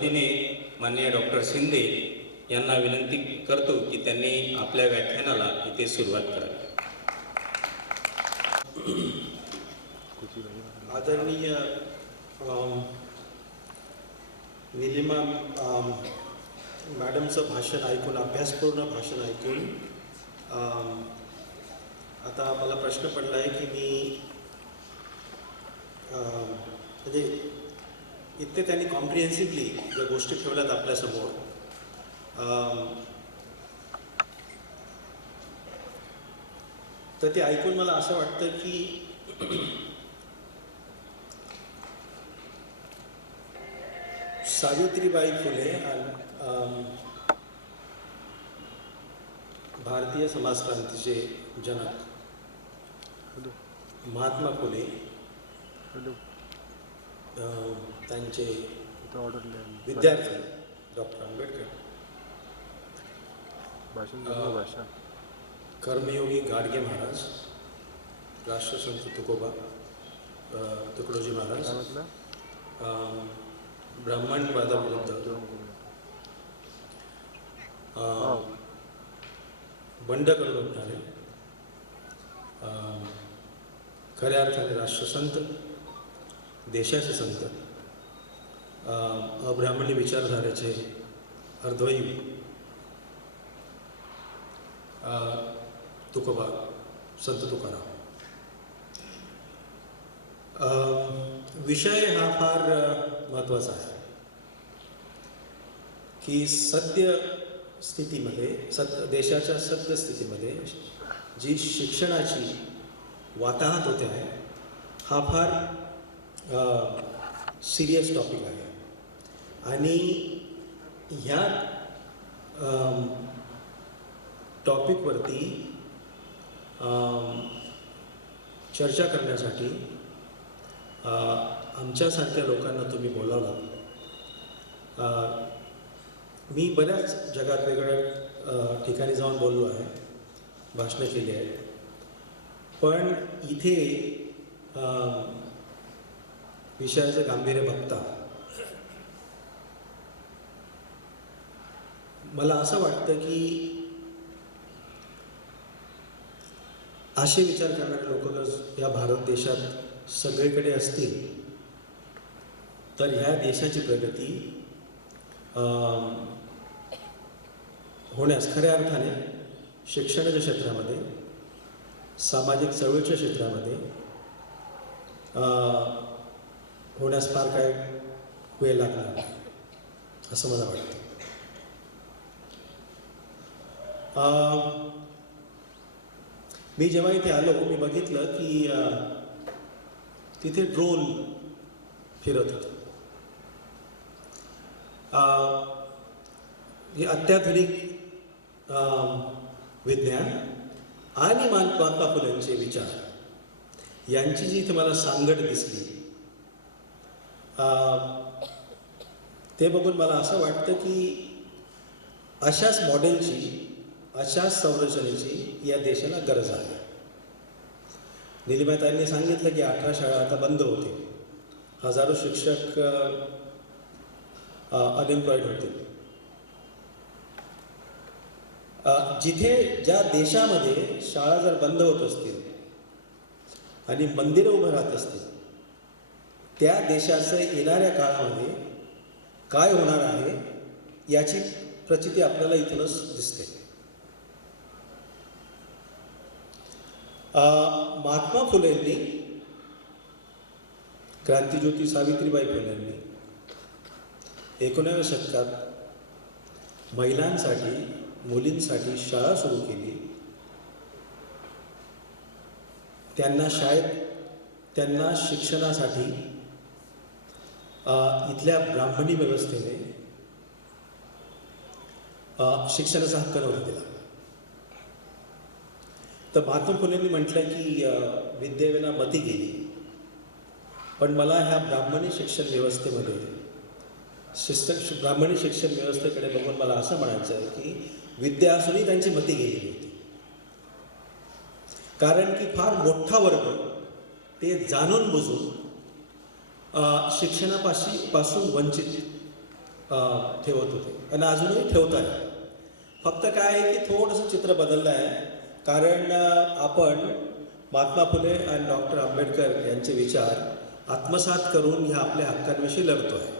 वतीने माननीय डॉक्टर शिंदे यांना विनंती करतो की त्यांनी आपल्या व्याख्यानाला इथे सुरुवात करावी. आदरणीय निलिमा मॅडमचं भाषण ऐकून, अभ्यासपूर्ण भाषण ऐकून आता मला प्रश्न पडला आहे की मी म्हणजे इतके त्यांनी कॉम्प्रिहेन्सिव्हली ज्या गोष्टी ठेवल्यात आपल्यासमोर, तर ते ऐकून मला असं वाटतं की सावित्रीबाई फुले भारतीय समाजक्रांतीचे जनक महात्मा फुले त्यांचे विद्यार्थी डॉक्टर आंबेडकर, कर्मयोगी गाडगे महाराज, राष्ट्रसंत तुकोबा तुकडोजी महाराज, ब्राह्मणवादाविरुद्ध बंड करून उठणारे खऱ्या अर्थाने राष्ट्रसंत, देशाचे संत, अब्राह्मणी विचारधारेचे अर्धवैव तुकोबा, संत तुकाराम. विषय हा फार महत्त्वाचा आहे की सद्य स्थितीमध्ये, देशाच्या सद्य स्थितीमध्ये जी शिक्षणाची वाताहत होते आहे, हा फार सिरियस टॉपिक आहे. आणि ह्या टॉपिकवरती चर्चा करण्यासाठी आमच्यासारख्या लोकांना तुम्ही बोलावलं. मी बऱ्याच जगात वेगवेगळ्या ठिकाणी जाऊन बोललो आहे, भाषणं केली आहे, पण इथे विषयाचं गांभीर्य बघता मला असं वाटतं की असे विचार करणारे लोक जर या भारत देशात सगळीकडे असतील तर ह्या देशाची प्रगती होण्यास खऱ्या अर्थाने शिक्षणाच्या क्षेत्रामध्ये, सामाजिक चळवळीच्या क्षेत्रामध्ये होण्यास फार काय वेळ लागणार असं मला वाटतं. मी जेव्हा इथे आलो, मी बघितलं की तिथे ड्रोन फिरत होतं. हे अत्याधुनिक विज्ञान आणि महात्मा फुलेंचे विचार यांची जी इथे मला सांगड दिसली, ते बघून मला असं वाटतं की अशाच मॉडेलची, अशाच संरचनेची या देशाला गरज आहे. निलिमाताईंनी सांगितलं की 18 शाळा आता बंद होते, हजारो शिक्षक अनएम्प्लॉईड होते. जिथे, ज्या देशामध्ये शाळा जर बंद होत असतील आणि मंदिरं उभं राहत असतील, त्या देशाचं येणाऱ्या काळामध्ये काय होणार आहे याची प्रचिती आपल्याला इथूनच दिसते. महात्मा फुलेंनी, क्रांतिज्योती सावित्रीबाई फुलेंनी 19व्या शतकात महिलांसाठी, मुलींसाठी शाळा सुरू केली. त्यांना शिक्षणासाठी इथल्या ब्राह्मणी व्यवस्थेने शिक्षणाचा हक्क नव्हता दिला. तर महात्मा फुलेंनी म्हटलं की विद्येविना मती गेली. पण मला ह्या ब्राह्मणी शिक्षण व्यवस्थेमध्ये, ब्राह्मणी शिक्षण व्यवस्थेकडे बघून मला असं म्हणायचं आहे की विद्या असूनही त्यांची मती गेलेली होती. कारण की फार मोठा वर्ग ते जाणून बुजून शिक्षणापासून वंचित ठेवत होते आणि अजूनही ठेवत आहे. फक्त काय आहे की थोडंसं चित्र बदललं आहे, कारण आपण महात्मा फुले आणि डॉक्टर आंबेडकर यांचे विचार आत्मसात करून ह्या आपल्या हक्कांविषयी लढतो आहे.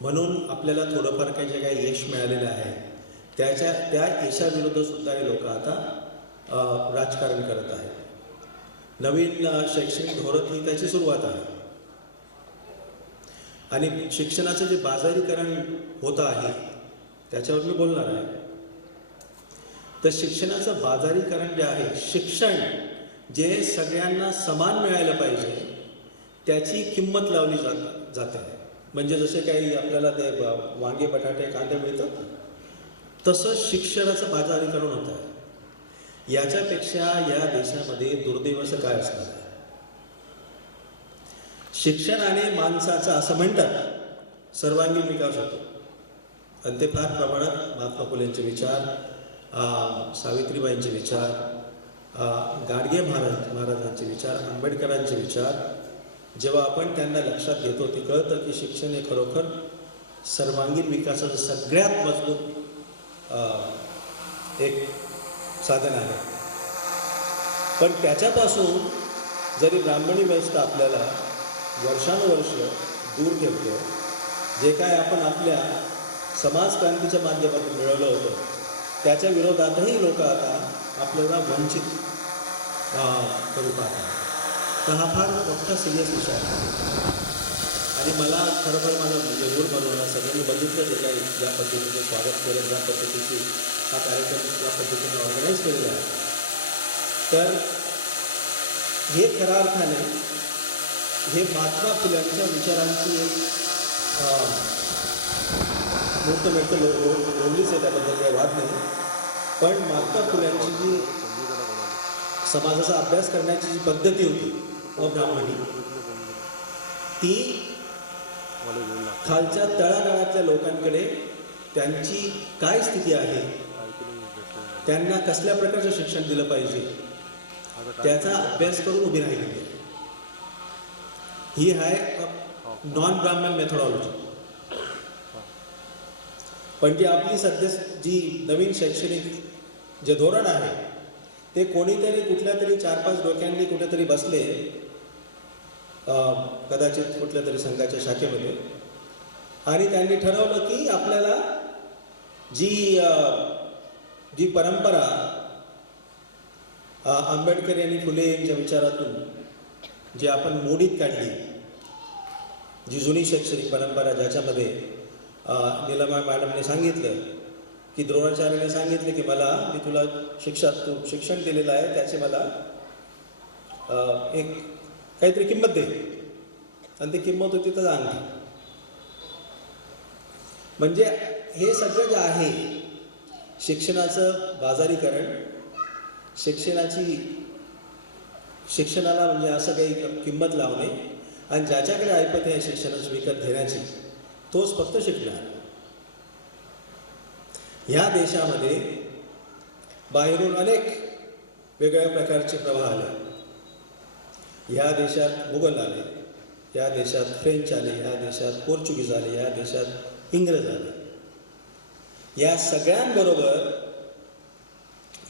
म्हणून आपल्याला थोडंफार काही जे काही यश मिळालेलं आहे त्या यशाविरुद्ध सुद्धा हे लोक आता राजकारण करत आहेत. नवीन शैक्षणिक धोरण ही त्याची सुरुवात आहे. आणि शिक्षणाचं जे बाजारीकरण होतं आहे त्याच्यावर मी बोलणार आहे. तर शिक्षणाचं बाजारीकरण जे आहे, शिक्षण जे सगळ्यांना समान मिळायला पाहिजे त्याची किंमत लावली जाते आहे. म्हणजे जसे काही आपल्याला ते वांगे बटाटे कांदे मिळतात तसं शिक्षणाचं बाजारीकरण होत आहे. याच्यापेक्षा या देशामध्ये दुर्दैवाचं काय असणार आहे? शिक्षणाने माणसाचा असं म्हणतात सर्वांगीण विकास होतो आणि ते फार प्रमाणात महात्मा फुलेंचे विचार, सावित्रीबाईंचे विचार, गाडगे महाराजांचे विचार, आंबेडकरांचे विचार जेव्हा आपण त्यांना लक्षात घेतो ते कळतं की शिक्षण हे खरोखर सर्वांगीण विकासाचं सगळ्यात मजबूत एक साधन आहे. पण त्याच्यापासून जरी ब्राह्मणी व्यवस्था आपल्याला वर्षानुवर्ष दूर ठेवतो, जे काय आपण आपल्या समाजक्रांतीच्या माध्यमातून मिळवलं होतं त्याच्या विरोधातही लोक आता आपल्याला वंचित करू पाहतात. तर हा फार मोठा सिरियस विषय आहे. आणि मला खरोखर माझं म्हणजे मूळ बनवणं सगळ्यांनी बघितलं जे काही ज्या पद्धतीने स्वागत केलं, ज्या पद्धतीची हा कार्यक्रम ज्या पद्धतीने ऑर्गनाईज केलेला आहे, तर हे खऱ्या अर्थाने हे महात्मा फुल्यांच्या विचारांची एक मूर्त लोवलीच आहे, त्याबद्दल काही वाद नाही. पण महात्मा फुल्यांची जी समाजाचा अभ्यास करण्याची जी पद्धती होती अब्राह्मणी, ती खालच्या तळागाळातल्या लोकांकडे त्यांची काय स्थिती आहे, त्यांना कसल्या प्रकारचं शिक्षण दिलं पाहिजे त्याचा अभ्यास करून उभी राहिलेली आहे. ही आहे नॉन ब्राह्मण मेथोडॉलॉजी. पण जी आपली सध्या जी नवीन शैक्षणिक जे धोरण आहे ते कोणीतरी कुठल्या तरी 4-5 डोक्यांनी कुठेतरी बसले, कदाचित कुठल्या तरी संघाच्या शाखेमध्ये, आणि त्यांनी ठरवलं की आपल्याला जी परंपरा आंबेडकर यांनी फुले यांच्या विचारातून जी आपण मोडीत काढली, जी जुनी शैक्षणिक परंपरा ज्याच्यामध्ये नीलमा मॅडमने सांगितलं की द्रोणाचार्याने सांगितले की मी तुला शिक्षण दिलेलं आहे त्याची मला एक काहीतरी किंमत दे, आणि ती किंमत होती तर अंगठी. म्हणजे हे सगळं जे आहे शिक्षणाचं बाजारीकरण, शिक्षणाला म्हणजे असं काही किंमत लावणे आणि ज्याच्याकडे ऐपत आहे शिक्षणाचं विकत घेण्याची तोच फक्त शिकणार. ह्या देशामध्ये बाहेरून अनेक वेगवेगळ्या प्रकारचे प्रवाह आले. या देशात मुघल आले, या देशात फ्रेंच आले, या देशात पोर्चुगीज आले, या देशात इंग्रज आले. या सगळ्यांबरोबर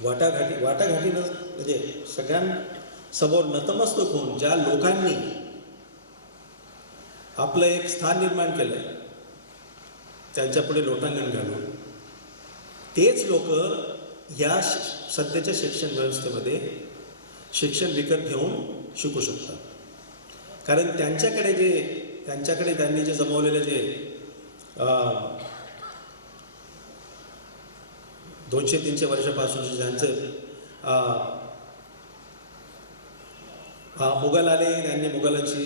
वाटाघाटीनं म्हणजे सगळ्यांसमोर नतमस्तक होऊन ज्या लोकांनी आपलं एक स्थान निर्माण केलं त्यांच्यापुढे लोटांगण घालून, तेच लोक या सध्याच्या शिक्षण व्यवस्थेमध्ये शिक्षण विकत घेऊन शिकू शकतात. कारण त्यांच्याकडे त्यांनी जे जमवलेले जे 200-300 वर्षापासूनचे ज्यांचं मुघल आले, त्यांनी मुघलांची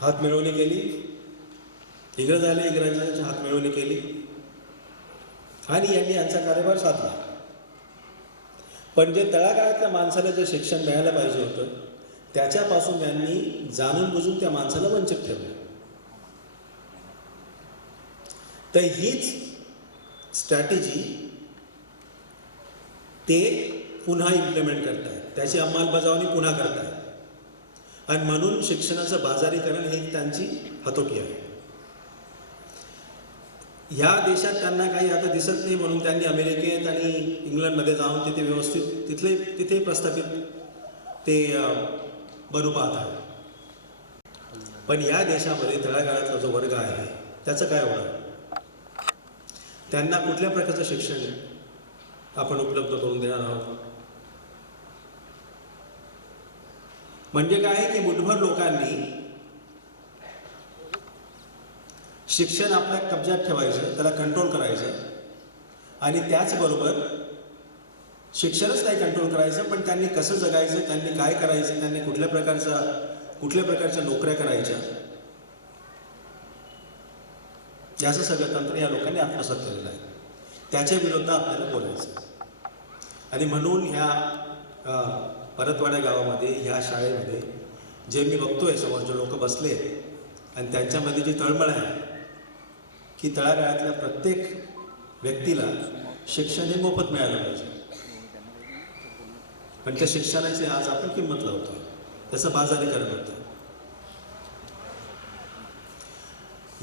हात मिळवणी केली, इंग्रज आले, इंग्रजांची हात मिळवणी केली आणि यांनी यांचा कार्यभार साधला. पण जे तळागाळातल्या माणसाला जे शिक्षण मिळायला पाहिजे होतं त्याच्यापासून त्यांनी जाणून बुजून त्या माणसाला वंचित ठेवलं. तर हीच स्ट्रॅटेजी ते पुन्हा इम्प्लिमेंट करतायत, त्याची अंमलबजावणी पुन्हा करतायत. आणि म्हणून शिक्षणाचं बाजारीकरण ही त्यांची हतोटी आहे. ह्या देशात त्यांना काही आता दिसत नाही म्हणून त्यांनी अमेरिकेत आणि इंग्लंडमध्ये जाऊन तिथे व्यवस्थित तिथे प्रस्थापित ते बनू पाहत आहे. पण या देशामध्ये तळागाळातला जो वर्ग आहे त्याचं काय होणार? त्यांना कुठल्या प्रकारचं शिक्षण आपण उपलब्ध करून देणार आहोत? म्हणजे काय की मुठभर लोकांनी शिक्षण आपल्या कब्जात ठेवायचं, त्याला कंट्रोल करायचं आणि त्याचबरोबर शिक्षणच नाही कंट्रोल करायचं, पण त्यांनी कसं जगायचं, त्यांनी काय करायचं, त्यांनी कुठल्या प्रकारच्या नोकऱ्या करायच्या, याचं सगळं तंत्र या लोकांनी आत्मसात केलेलं आहे. त्याच्या विरुद्ध आपल्याला बोलायचं. आणि म्हणून ह्या परतवाडा गावामध्ये ह्या शाळेमध्ये जे मी बघतोय समोर जे लोक बसले आणि त्यांच्यामध्ये जी तळमळ आहे की तळागाळातल्या प्रत्येक व्यक्तीला शिक्षण हे मोफत मिळालं पाहिजे. पण त्या शिक्षणाची आज आपण किंमत लावतो, त्याचं बाजारीकरण होतं.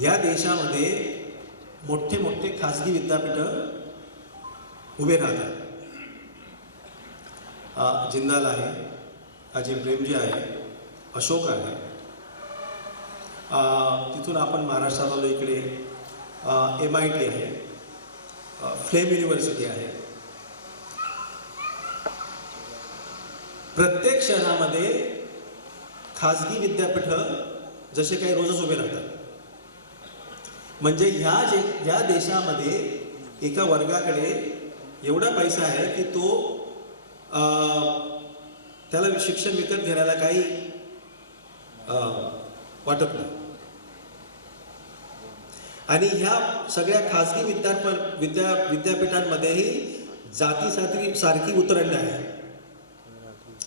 या देशामध्ये मोठे मोठे खाजगी विद्यापीठं उभे राहतात. जिंदाल आहे, अजय प्रेमजी आहे, अशोक आहे. तिथून आपण महाराष्ट्रात आलो इकडे MIT आहे, फ्लेम युनिव्हर्सिटी आहे. प्रत्येक शहरामध्ये खाजगी विद्यापीठं जसे काही रोजच उभे राहतात. म्हणजे ह्या देशामध्ये एका वर्गाकडे एवढा पैसा आहे की तो त्याला शिक्षण विकत घेण्याला काही वाटत नाही. आणि ह्या सगळ्या खाजगी विद्यापीठांमध्येही जाती सारखी उतरंड आहे.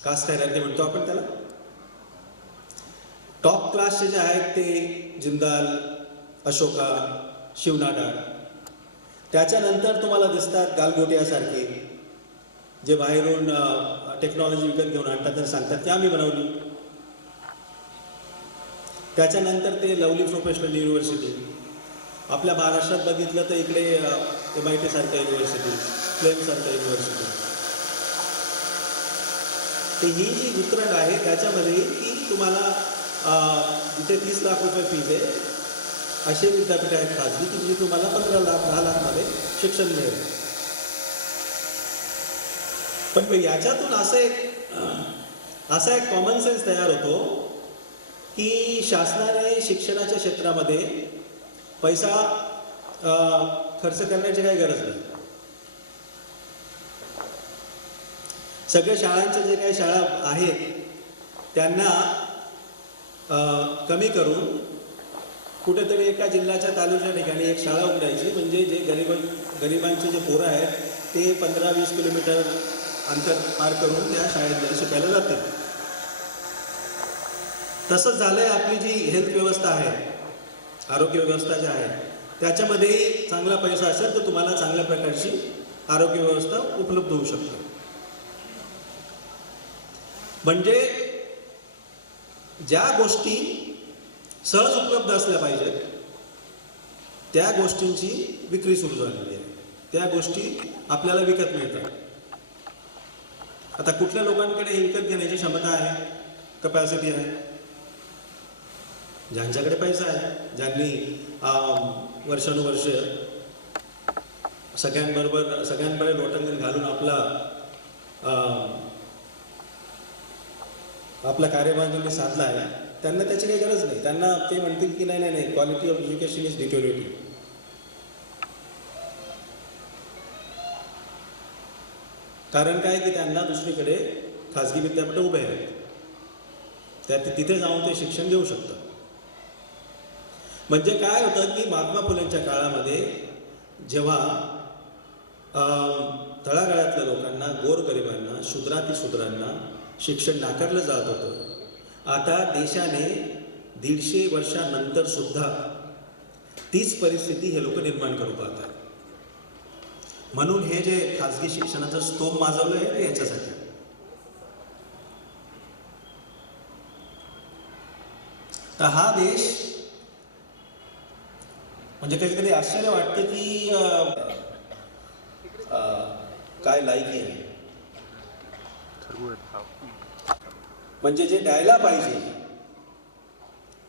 कास्ट हायरार्की म्हणतो आपण त्याला. टॉप क्लासचे जे आहेत ते जिंदाल, अशोका, शिवनाडा. त्याच्यानंतर तुम्हाला दिसतात गालगोटियासारखे जे बाहेरून टेक्नॉलॉजी विकत घेऊन आणतात आणि सांगतात की आम्ही बनवली. त्याच्यानंतर ते लवली प्रोफेशनल युनिव्हर्सिटी. आपल्या महाराष्ट्रात बघितलं तर इकडे MIT सारख्या युनिव्हर्सिटी, फ्लेम सारख्या युनिव्हर्सिटी. तर ही जी उतरंड आहे त्याच्यामध्ये की तुम्हाला जिथे 30 लाख रुपये फीज आहे असे विद्यापीठ आहेत खाजगी की म्हणजे तुम्हाला 15 लाख 10 लाखमध्ये शिक्षण मिळेल. पण याच्यातून असा एक कॉमन सेन्स तयार होतो की शासनाने शिक्षणाच्या क्षेत्रामध्ये पैसा खर्च करण्याची काही गरज नाही. सगळ्या शाळांच्या जे काही शाळा आहेत त्यांना कमी करून कुठेतरी एका जिल्ह्याच्या तालुक्या ठिकाणी एक शाळा उघडायची. म्हणजे जे गरिबांचे जे पोरं आहेत ते 15-20 किलोमीटर अंतर पार करून त्या शाळेत शिकायला जाते. तसंच झालं आहे आपली जी हेल्थ व्यवस्था आहे, आरोग्य व्यवस्था जी आहे त्याच्यामध्ये चांगला पैसा असेल तर तुम्हाला चांगल्या प्रकारची आरोग्य व्यवस्था उपलब्ध होऊ शकते. म्हणजे ज्या गोष्टी सहज उपलब्ध असल्या पाहिजेत त्या गोष्टींची विक्री सुरू झालेली आहे. त्या गोष्टी आपल्याला विकत मिळतात. आता कुठल्या लोकांकडे हे विकत घेण्याची क्षमता आहे, कपॅसिटी आहे? ज्यांच्याकडे पैसा आहे, ज्यांनी वर्षानुवर्ष सगळ्यांकडे लोटंगण घालून आपला कार्यभार ज्यांनी साधला आहे त्यांना त्याची काही गरज नाही. त्यांना ते म्हणतील की नाही quality of education is deteriorating. कारण काय की त्यांना दुसरीकडे खाजगी विद्यापीठ उभे आहेत, तिथे जाऊन ते शिक्षण घेऊ शकतात. म्हणजे काय होतं की महात्मा फुलेंच्या काळामध्ये जेव्हा तळागाळातल्या लोकांना, गोरगरिबांना, शूद्रांना शिक्षण नाकारलं जात होतं, आता देशाने 150 वर्षानंतर सुद्धा तीच परिस्थिती हे लोक निर्माण करू पाहतात. म्हणून हे जे खाजगी शिक्षणाचं स्तोम माजवलं आहे ते याच्यासाठी. तर हा देश म्हणजे कधी कधी आश्चर्य वाटते की काय लायकी आहे. म्हणजे जे द्यायला पाहिजे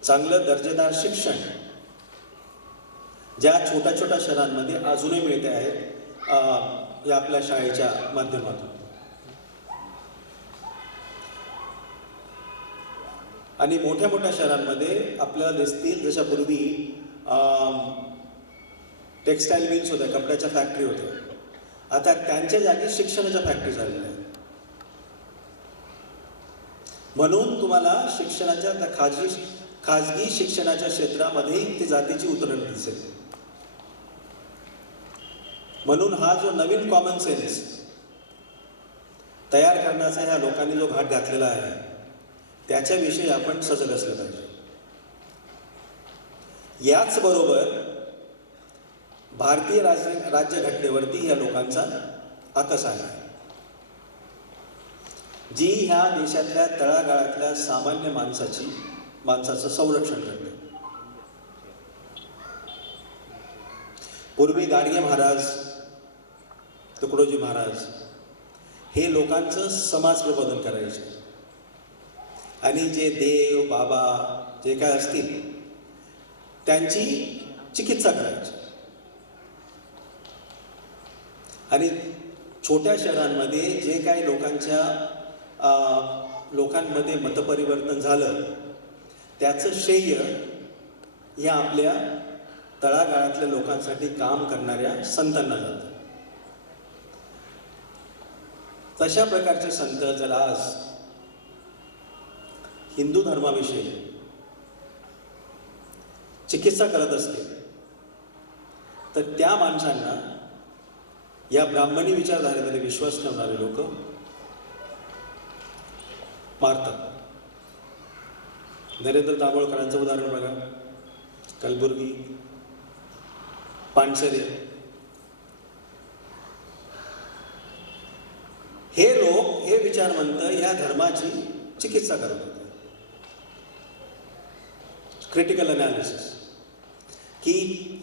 चांगलं दर्जेदार शिक्षण ज्या छोट्या छोट्या शहरांमध्ये अजूनही मिळते आहेत या आपल्या शाळेच्या माध्यमातून. आणि मोठ्या मोठ्या शहरांमध्ये आपल्याला दिसतील जशा पूर्वी टेक्स्टाईल मिल्स होत्या, कपड्याच्या फॅक्टरी होत्या, आता त्यांच्या जागी शिक्षणाच्या फॅक्टरी झालेल्या आहेत. म्हणून तुम्हाला शिक्षणाच्या त्या खाजगी शिक्षणाच्या क्षेत्रामध्येही ती जातीची उतरण दिसेल. म्हणून हा जो नवीन कॉमन सेन्स तयार करण्याचा ह्या लोकांनी जो घाट घातलेला आहे त्याच्याविषयी आपण सजग असलं पाहिजे. याचबरोबर भारतीय राज्यघटनेवरती या लोकांचा अकस आहे, जी ह्या देशातल्या तळागाळातल्या सामान्य माणसाचं संरक्षण करते. पूर्वी गाडगे महाराज, तुकडोजी महाराज हे लोकांचं समाज प्रबोधन करायचे आणि जे देव बाबा जे काय असतील त्यांची चिकित्सा करायची. आणि छोट्या शहरांमध्ये जे काही लोकांमध्ये मतपरिवर्तन झालं त्याचं श्रेय या आपल्या तळागाळातल्या लोकांसाठी काम करणाऱ्या संतांना जातं. तशा प्रकारचे संत जर आज हिंदू धर्माविषयी चिकित्सा करत असतील तर त्या माणसांना या ब्राह्मणी विचारधारेमध्ये विश्वास ठेवणारे लोक मारतात. नरेंद्र दाभोळकरांचं उदाहरण बघा, कलबुर्गी, पानसरे, हे लोक हे विचारवंत ह्या धर्माची चिकित्सा करत होते. क्रिटिकल अनालिसिस की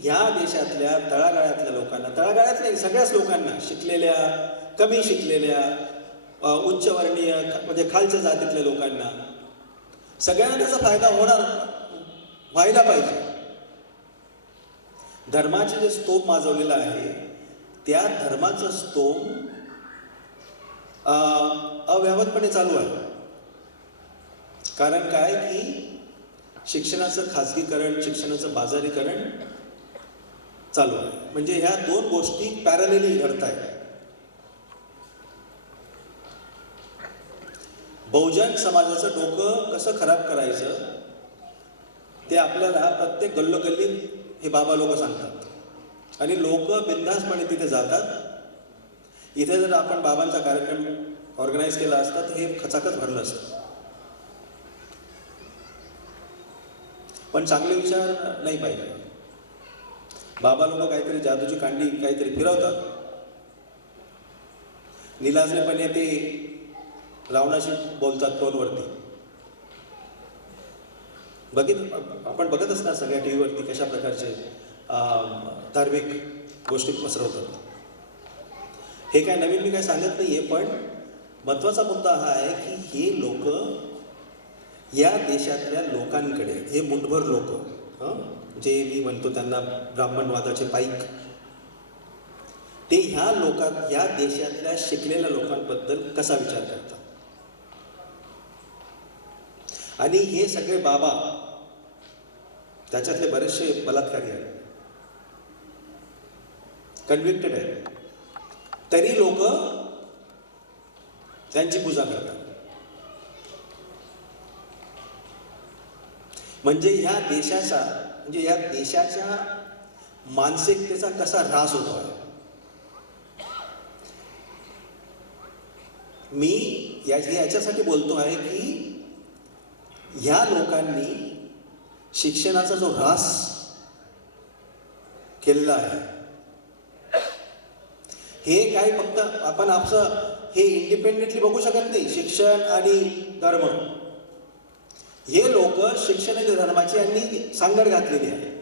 ह्या देशातल्या तळागाळातल्या लोकांना, तळागाळात नाही सगळ्याच लोकांना, शिकलेल्या कमी शिकलेल्या उच्चवर्णीय म्हणजे खालच्या जातीतल्या लोकांना सगळ्यांना त्याचा फायदा व्हायला पाहिजे. धर्माचे जे स्तोम माजवलेलं आहे त्या धर्माचं स्तोम अव्याहतपणे चालू आहे. कारण काय की शिक्षणाचं खाजगीकरण, शिक्षणाचं बाजारीकरण चालू आहे. म्हणजे ह्या दोन गोष्टी पॅरलेली घडत आहेत. बहुजन समाजाचं डोकं कसं खराब करायचं ते आपल्याला प्रत्येक गल्लोगल्लीत हे बाबा लोक सांगतात आणि लोक बिनधास्तपणे तिथे जातात. इथे जर आपण बाबांचा कार्यक्रम ऑर्गनाईज केला असता तर हे खचाखच भरलं असतं. पण चांगले विचार नाही पाहिजे. बाबा लोक काहीतरी जादूची कांडी काहीतरी फिरवतात, निलाजलेपणे ते रावणाशी बोलतात फोनवरती. आपण बघत असणार सगळ्या टी व्हीवरती कशा प्रकारचे धार्मिक गोष्टी पसरवतात. हे काय नवीन मी काय सांगत नाहीये, पण महत्वाचा मुद्दा हा आहे की हे लोक या देशातल्या लोकांकडे, हे मुठभर लोक जे मी म्हणतो त्यांना ब्राह्मणवादाचे पाईक, ते ह्या देशातल्या शिकलेल्या लोकांबद्दल कसा विचार करतात. आणि हे सगळे बाबा, त्याच्यातले बरेचसे बलात्कारी आहेत, कन्व्हिक्टेड आहेत, तरी लोक त्यांची पूजा करतात. म्हणजे ह्या देशाच्या मानसिकतेचा कसा ऱ्हास होतो आहे. मी याच्यासाठी बोलतो आहे की ह्या लोकांनी शिक्षणाचा जो ऱ्हास केलेला आहे, हे काही फक्त आपण आपलं हे इंडिपेंडेंटली बघू शकत नाही. शिक्षण आणि धर्म हे लोक शिक्षण आणि धर्माची यांनी सांगड घातलेली आहे.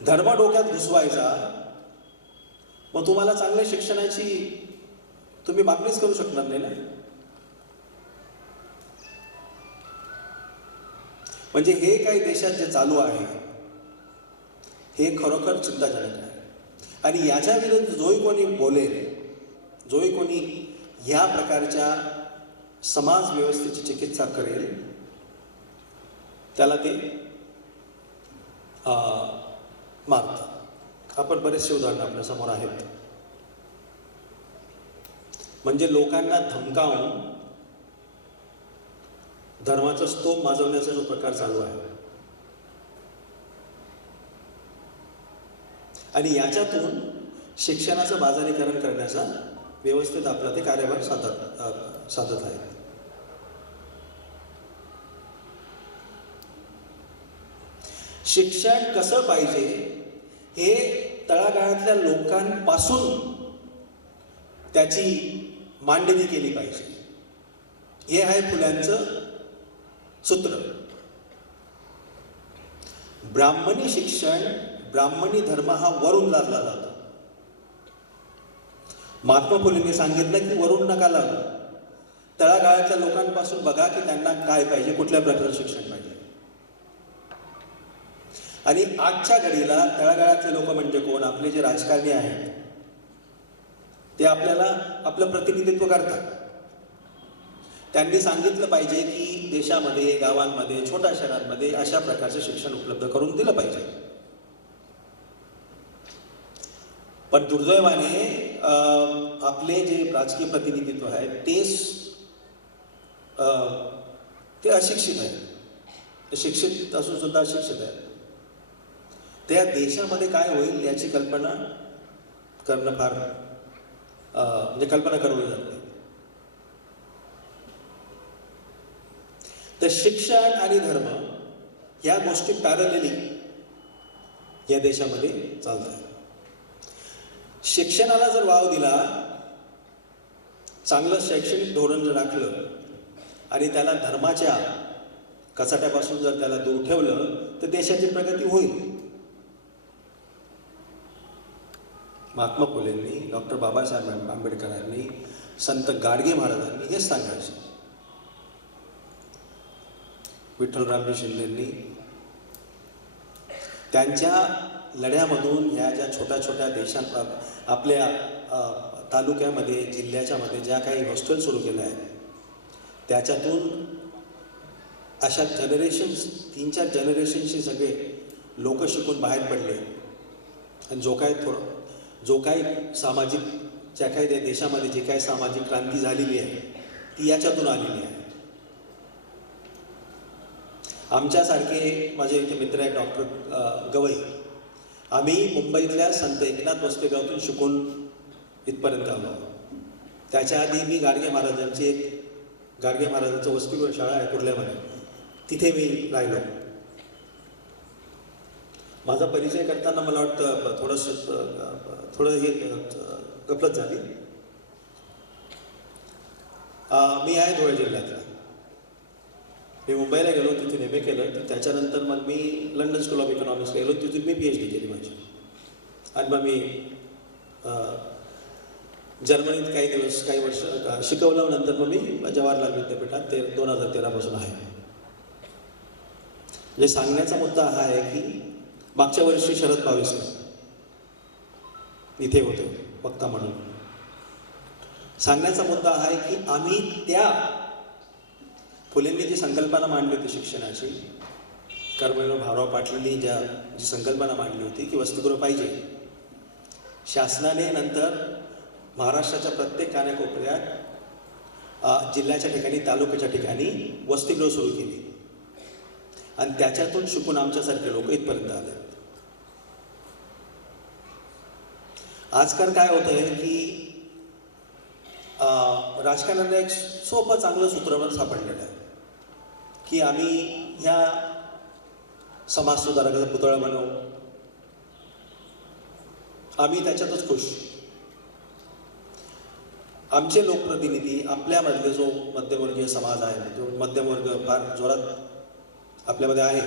धर्म डोक्यात घुसवायचा, मग तुम्हाला चांगल्या शिक्षणाची तुम्ही मागणीच करू शकणार नाही ना. म्हणजे हे काही देशात जे चालू आहे हे खरोखर चिंताजनक आहे. आणि याच्या विरुद्ध जोही कोणी बोलेल, जोही कोणी ह्या प्रकारच्या समाज व्यवस्थेची चिकित्सा करेल, त्याला ते मारतात. आपण बरेचसे उदाहरणं आपल्या समोर आहेत. म्हणजे लोकांना धमकावून धर्माचा स्तोम माजवण्याचा जो प्रकार चालू आहे, आणि याच्यातून शिक्षणाचं बाजारीकरण करण्याचा व्यवस्थित आपला ते कार्यभार साधत आहे. शिक्षण कसं पाहिजे हे तळागाळातल्या लोकांपासून त्याची मांडणी केली पाहिजे. हे आहे फुल्यांचं सूत्र. ब्राह्मणी शिक्षण, ब्राह्मणी धर्म हा वरून लादला जातो. महात्मा फुलेंनी सांगितलं की वरून नका लावू, तळागाळातल्या लोकांपासून बघा की त्यांना काय पाहिजे, कुठल्या प्रकारचं शिक्षण पाहिजे. आणि आजच्या घडीला तळागाळातले लोक म्हणजे कोण? आपले जे राजकारणी आहेत ते आपल्याला आपलं प्रतिनिधित्व करतात. त्यांनी सांगितलं पाहिजे की देशामध्ये, गावांमध्ये, छोट्या शहरांमध्ये अशा प्रकारचं शिक्षण उपलब्ध करून दिलं पाहिजे. पण दुर्दैवाने आपले जे राजकीय प्रतिनिधित्व आहे ते अशिक्षित आहेत. शिक्षित असून सुद्धा अशिक्षित आहेत. त्या देशामध्ये काय होईल याची कल्पना करणं फार म्हणजे कल्पना करवली जात नाही. तर शिक्षण आणि धर्म या गोष्टी पॅरलली या देशामध्ये चालत आहे. शिक्षणाला जर वाव दिला, चांगलं शैक्षणिक धोरण जर राखलं आणि त्याला धर्माच्या कचाट्यापासून जर त्याला दूर ठेवलं तर देशाची प्रगती होईल. महात्मा फुलेंनी, डॉक्टर बाबासाहेब आंबेडकरांनी, संत गाडगे महाराजांनी हेच सांगायचे. विठ्ठलरामजी शिंदेंनी त्यांच्या लढ्यामधून ह्या ज्या छोट्या छोट्या देशांत आपल्या तालुक्यामध्ये, जिल्ह्याच्यामध्ये ज्या काही हॉस्टेल सुरू केल्या आहेत, त्याच्यातून अशा जनरेशन्स, 3-4 जनरेशनशी सगळे लोक शिकून बाहेर पडले. आणि जो काही सामाजिक, ज्या काही त्या देशामध्ये जे काही सामाजिक क्रांती झालेली आहे ती याच्यातून आलेली आहे. आमच्यासारखे माझे इथे मित्र आहेत डॉक्टर गवई, आम्ही मुंबईतल्या संत एकनाथ वसतिगृहातून शिकून इथपर्यंत आलो. त्याच्या आधी मी गाडगे महाराजांचं वसतिगृह शाळा आहे कुर्ल्यामध्ये, तिथे मी राहिलो. माझा परिचय करताना मला वाटतं थोडं हे गफलत झाली. मी आहे धुळे जिल्ह्यातला. मी मुंबईला गेलो, तिथून MA केलं. त्याच्यानंतर मग मी लंडन स्कूल ऑफ इकॉनॉमिक्स गेलो, तिथून मी PhD केली माझी. आणि मग मी जर्मनीत काही वर्ष शिकवलं. नंतर मग मी जवाहरलाल विद्यापीठात 2013 पासून आहे. म्हणजे सांगण्याचा मुद्दा हा आहे की मागच्या वर्षी शरद बावीसला इथे होते वक्ता म्हणून. सांगण्याचा मुद्दा हा आहे की आम्ही त्या फुलेंनी जी संकल्पना मांडली होती शिक्षणाची, कर्मवीर भाऊराव पाटलांनी जी संकल्पना मांडली होती की वसतिगृह पाहिजे, शासनाने नंतर महाराष्ट्राच्या प्रत्येक कानाकोपऱ्यात, जिल्ह्याच्या ठिकाणी, तालुक्याच्या ठिकाणी वसतिगृह सुरू केली. आणि त्याच्यातून शिकून आमच्यासारखे लोक इथपर्यंत आले. आजकाल काय होत आहे की राजकारणाला एक सोपं चांगलं सूत्रवर सापडलेलं आहे की आम्ही ह्या समाज सुधारकाचा पुतळा बनवू, आम्ही त्याच्यातच खुश. आमचे लोकप्रतिनिधी, आपल्यामधले जो मध्यमवर्गीय समाज आहे, जो मध्यमवर्ग फार जोरात आपल्यामध्ये आहे,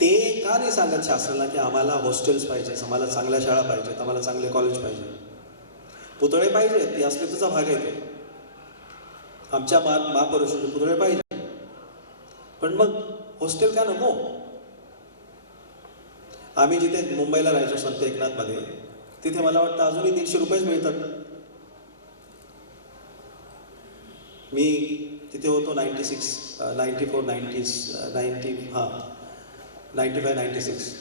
ते का नाही सांगत शासनाला की आम्हाला हॉस्टेल्स पाहिजे, आम्हाला चांगल्या शाळा पाहिजेत, आम्हाला चांगले कॉलेज पाहिजे, पुतळे पाहिजेत, ती अस्मितेचा भाग आहे तो, आमच्या महापुरुषाचे पुतळे पाहिजे, पण मग हॉस्टेल का नको? आम्ही जिथे मुंबईला राहायचो संत एकनाथमध्ये, तिथे मला वाटतं अजूनही 150 रुपयेच मिळतात. मी तिथे होतो 96, 94, 95, 96.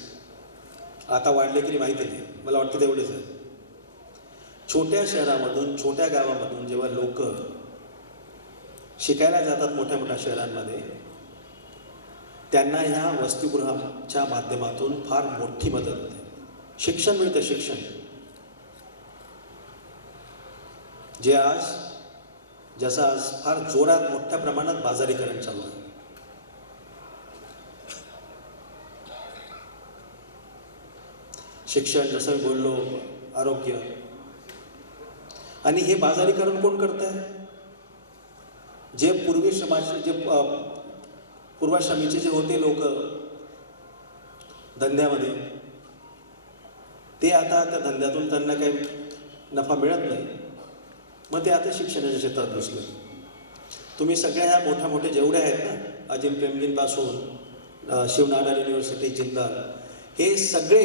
आता वाढले की माहिती नाही, मला वाटतं तेवढेच आहे. छोट्या शहरामधून, छोट्या गावामधून जेव्हा लोक शिकायला जातात मोठ्या मोठ्या शहरांमध्ये, त्यांना ह्या वसतिगृहाच्या माध्यमातून फार मोठी मदत होते. शिक्षण मिळतं, शिक्षण जे ज्याचा आज फार जोरात मोठ्या प्रमाणात बाजारीकरण चालू आहे. शिक्षण, जसं मी बोललो, आरोग्य, आणि हे बाजारीकरण कोण करत आहे? जे पूर्वाश्रमीचे जे होते लोक धंद्यामध्ये, ते आता त्या धंद्यातून त्यांना काही नफा मिळत नाही, मग ते आता शिक्षणाच्या क्षेत्रात घुसले. तुम्ही सगळ्या ह्या मोठ्या मोठे जेवढे आहेत ना, अजिम प्रेमजींपासून शिवनारायण युनिव्हर्सिटी, जिंदाल, हे सगळे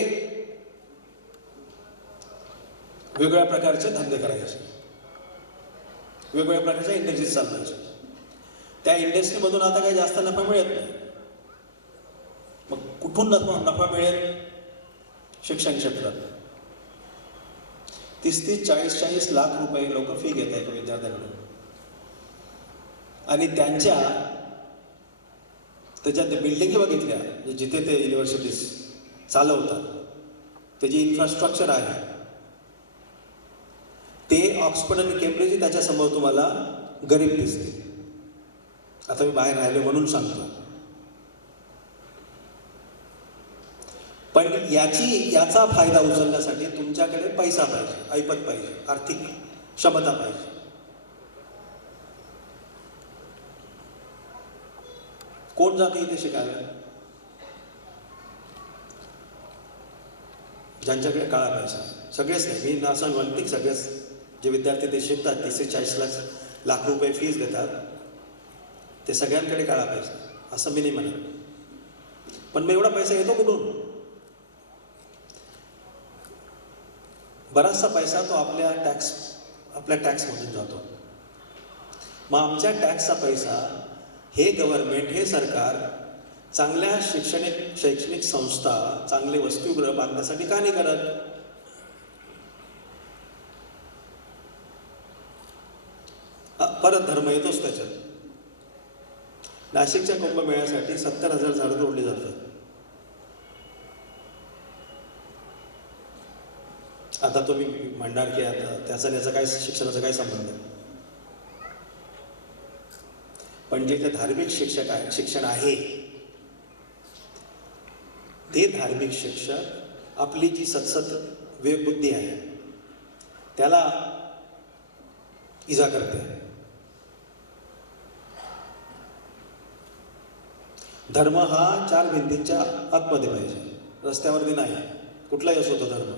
वेगवेगळ्या प्रकारचे धंदे करायचे, वेगवेगळ्या प्रकारच्या इंडस्ट्रीज चालवायच्या. त्या इंडस्ट्रीमधून आता काही जास्त नफा मिळत नाही. मग कुठून नफा मिळेल? शिक्षण क्षेत्रात 30-30, 40-40 लाख रुपये लोक फी घेत आहेत विद्यार्थ्यांकडून, आणि त्याच्यात बिल्डिंगी बघितल्या, जिथे ते युनिव्हर्सिटीज चालवतात, त्याची इन्फ्रास्ट्रक्चर आहे, ते ऑक्सफर्ड आणि केम्ब्रिज त्याच्यासमोर तुम्हाला गरीब दिसते. आता मी बाहेर राहिले म्हणून सांगतो, पण याचा फायदा उचलण्यासाठी तुमच्याकडे पैसा पाहिजे, ऐपत पाहिजे, आर्थिक क्षमता पाहिजे. कोण जाते इथे शिकायला? ज्यांच्याकडे काळा पैसा. सगळेच नाही, मी असं म्हणते, सगळेच जे विद्यार्थी ते शिकतात, 30-40 लाख रुपये फीस देतात, ते सगळ्यांकडे काळा पैसा, असं मी नाही म्हणत. पण मग एवढा पैसा येतो कुठून? बराचसा पैसा तो आपल्या टॅक्समधून जातो. मग आमच्या टॅक्सचा पैसा हे गव्हर्नमेंट, हे सरकार चांगल्या शैक्षणिक संस्था, चांगले वसतिगृह बांधण्यासाठी का नाही करत? परत धर्म येतोच त्याच्यात. नाशिकच्या कुंभमेळ्यासाठी 70,000 झाडं तोडली जातात. आता तुम्ही म्हणणार की आता त्याचा काय शिक्षणाचा काय संबंध आहे? पण जे धार्मिक शिक्षण आहे, ते धार्मिक शिक्षक आपली जी सतसत विवेकबुद्धी आहे त्याला इजा करते. धर्म हा 4 भिंतींच्या आतमध्ये पाहिजे, रस्त्यावरती नाही. कुठलाही असो तो धर्म.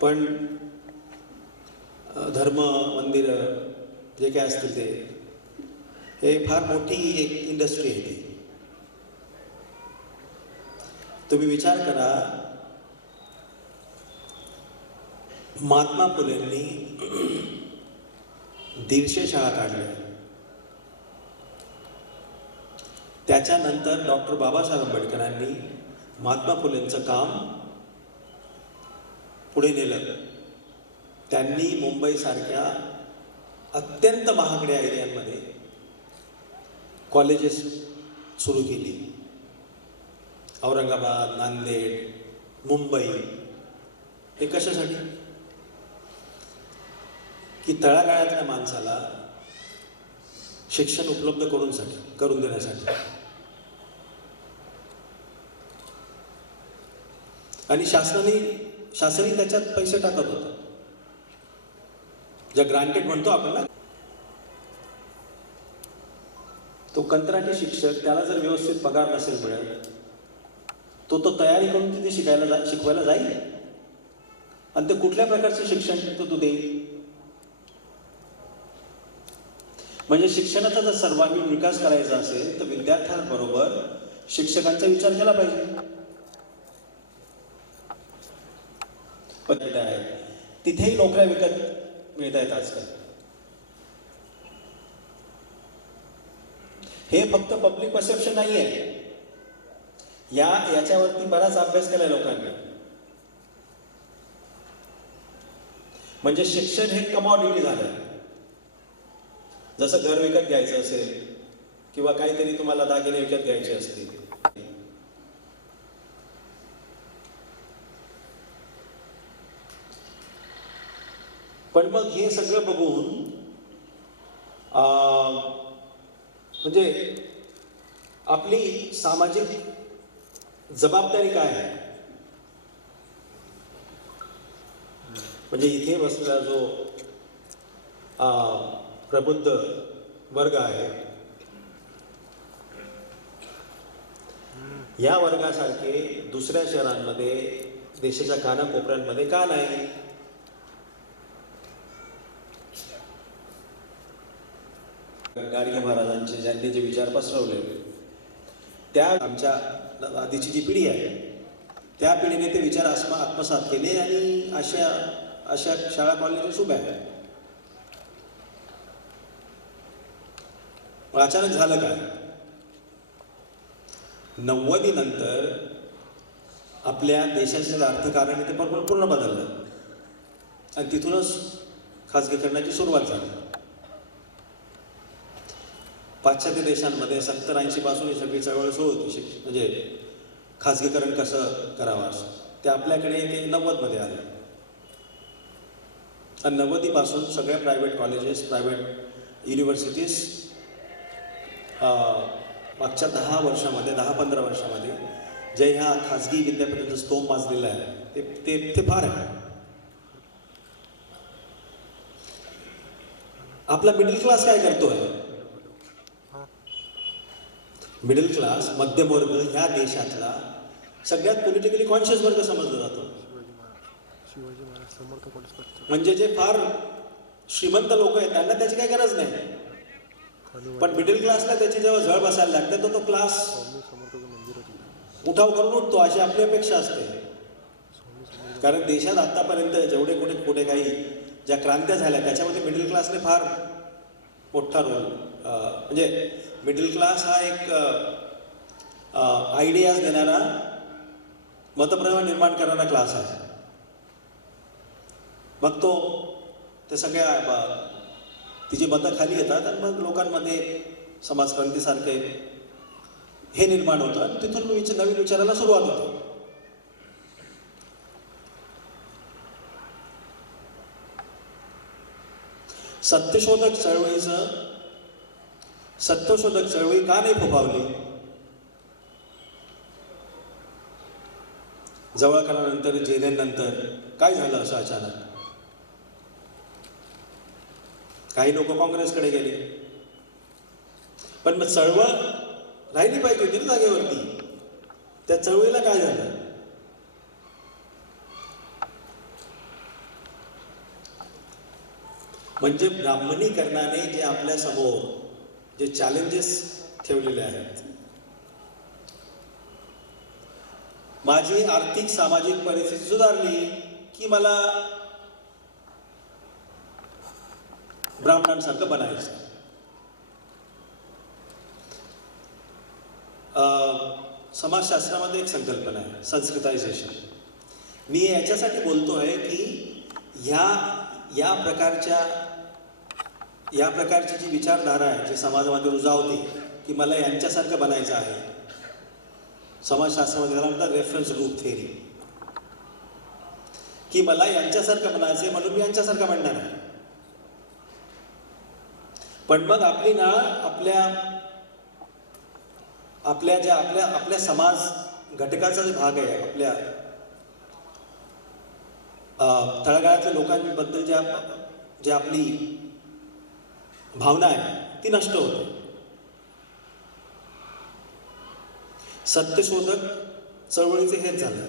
पण धर्म, मंदिर जे काय असतील ते, हे फार मोठी एक इंडस्ट्री आहे ती. तुम्ही विचार करा, महात्मा फुलेंनी 150 शाळा काढल्या. त्याच्यानंतर डॉक्टर बाबासाहेब आंबेडकरांनी महात्मा फुलेंचं काम पुढे नेलं. त्यांनी मुंबईसारख्या अत्यंत महागड्या एरियांमध्ये कॉलेजेस सुरू केली. औरंगाबाद, नांदेड, मुंबई. हे कशासाठी? की तळागाळातल्या माणसाला शिक्षण उपलब्ध करून देण्यासाठी. आणि शासनाने शासनही त्याच्यात पैसे टाकत होतं. ज्या ग्रांटेड म्हणतो आपण ना, तो कंत्राटी शिक्षक, त्याला जर व्यवस्थित पगार नसेल मिळत, तो तयारी करून तिथे शिकवायला जाईल. आणि ते कुठल्या प्रकारचे शिक्षण तो देईल? म्हणजे शिक्षणाचा जर सर्वांगीण विकास करायचा असेल तर विद्यार्थ्यांबरोबर शिक्षकांचा विचार केला पाहिजे. पण तिथेही नोकऱ्या विकत मिळत आहेत आजकाल. हे फक्त पब्लिक परसेप्शन नाही आहे, याच्यावरती बराच अभ्यास केला लोकांनी. म्हणजे शिक्षण हे कमॉडिटी झालं. जसं घर विकत घ्यायचं असेल किंवा काहीतरी तुम्हाला दागिने विकत घ्यायचे असतील, पण मग हे सगळं बघून म्हणजे आपली सामाजिक जबाबदारी काय आहे? म्हणजे इथे बसलेला जो प्रबुद्ध वर्ग आहे, या वर्गासारखे दुसऱ्या शहरांमध्ये, देशाच्या कानाकोपऱ्यांमध्ये का नाही? गाडगे महाराजांचे ज्यांनी जे विचार पसरवले, त्या आमच्या आधीची जी पिढी आहे त्या पिढीने ते विचार आत्मसात केले आणि अशा शाळा कॉलेजेस उभ्या आहेत. अचानक झालं काय? 90 नंतर आपल्या देशाचे अर्थकारण ते पूर्ण बदललं आणि तिथूनच खाजगीकरणाची सुरुवात झाली. पाश्चात्य देशांमध्ये 70-80 पासून ही सगळी चळवळ सुरू होती, म्हणजे खाजगीकरण कसं करावं असं. ते आपल्याकडे ते 90मध्ये आले आणि 90 पासून सगळ्या प्रायव्हेट कॉलेजेस, प्रायव्हेट युनिव्हर्सिटीज मागच्या 10-15 वर्षामध्ये जे ह्या खाजगी विद्यापीठाचा स्तोम माजलेला आहे ते फार आहे. आपला मिडल क्लास काय करतोय? मिडल क्लास, मध्यम वर्ग ह्या देशातला सगळ्यात पॉलिटिकली कॉन्शियस वर्ग समजला जातो. म्हणजे जे फार श्रीमंत लोक आहेत त्यांना त्याची काही गरज नाही, पण मिडल क्लासला त्याची जेव्हा झळ बसायला लागते तो क्लास उठाव करून उठतो, अशी आपली अपेक्षा असते. कारण देशात आतापर्यंत जेवढे कुठे काही ज्या क्रांत्या झाल्या त्याच्यामध्ये मिडल क्लासने फार मोठा रोल, म्हणजे मिडल क्लास हा एक आयडियाज देणारा, मतप्रवाह निर्माण करणारा क्लास आहे. मग तो ते सगळ्या तिची मतं खाली येतात आणि मग लोकांमध्ये समाजक्रांतीसारखे हे निर्माण होतं आणि तिथून नवीन विचाराला सुरुवात होते. सत्यशोधक चळवळी का नाही फोफावली? जवळकरानंतर, जेधेनंतर काय झालं असं अचानक? काही लोक काँग्रेसकडे गेले, पण मग चळवळ राहिली पाहिजे होती ना जागेवरती. त्या चळवळीला काय झालं? म्हणजे ब्राह्मणीकरणाने जे आपल्या समोर जे चॅलेंजेस ठेवलेले आहेत, माझी आर्थिक सामाजिक परिस्थिती सुधारली की मला ब्राह्मणांसारखं बनायचं. समाजशास्त्रामध्ये एक संकल्पना आहे संस्कृतायझेशन. मी याच्यासाठी बोलतो आहे की या प्रकारची जी विचारधारा आहे जी समाजामध्ये रुजावते की मला यांच्यासारखं बनायचं आहे, समाजशास्त्रामध्ये त्याला म्हणतात रेफरन्स ग्रुप थेअरी, की मला यांच्यासारखं बनायचं आहे म्हणून मी यांच्यासारखं बनणार आहे. पण मग आपली नाळ आपल्या समाज घटकाचा जो भाग आहे, तळागाळातल्या लोकांबद्दल जी आपली भावना आहे ती नष्ट होते. सत्यशोधक चळवळीचे हेच झालं.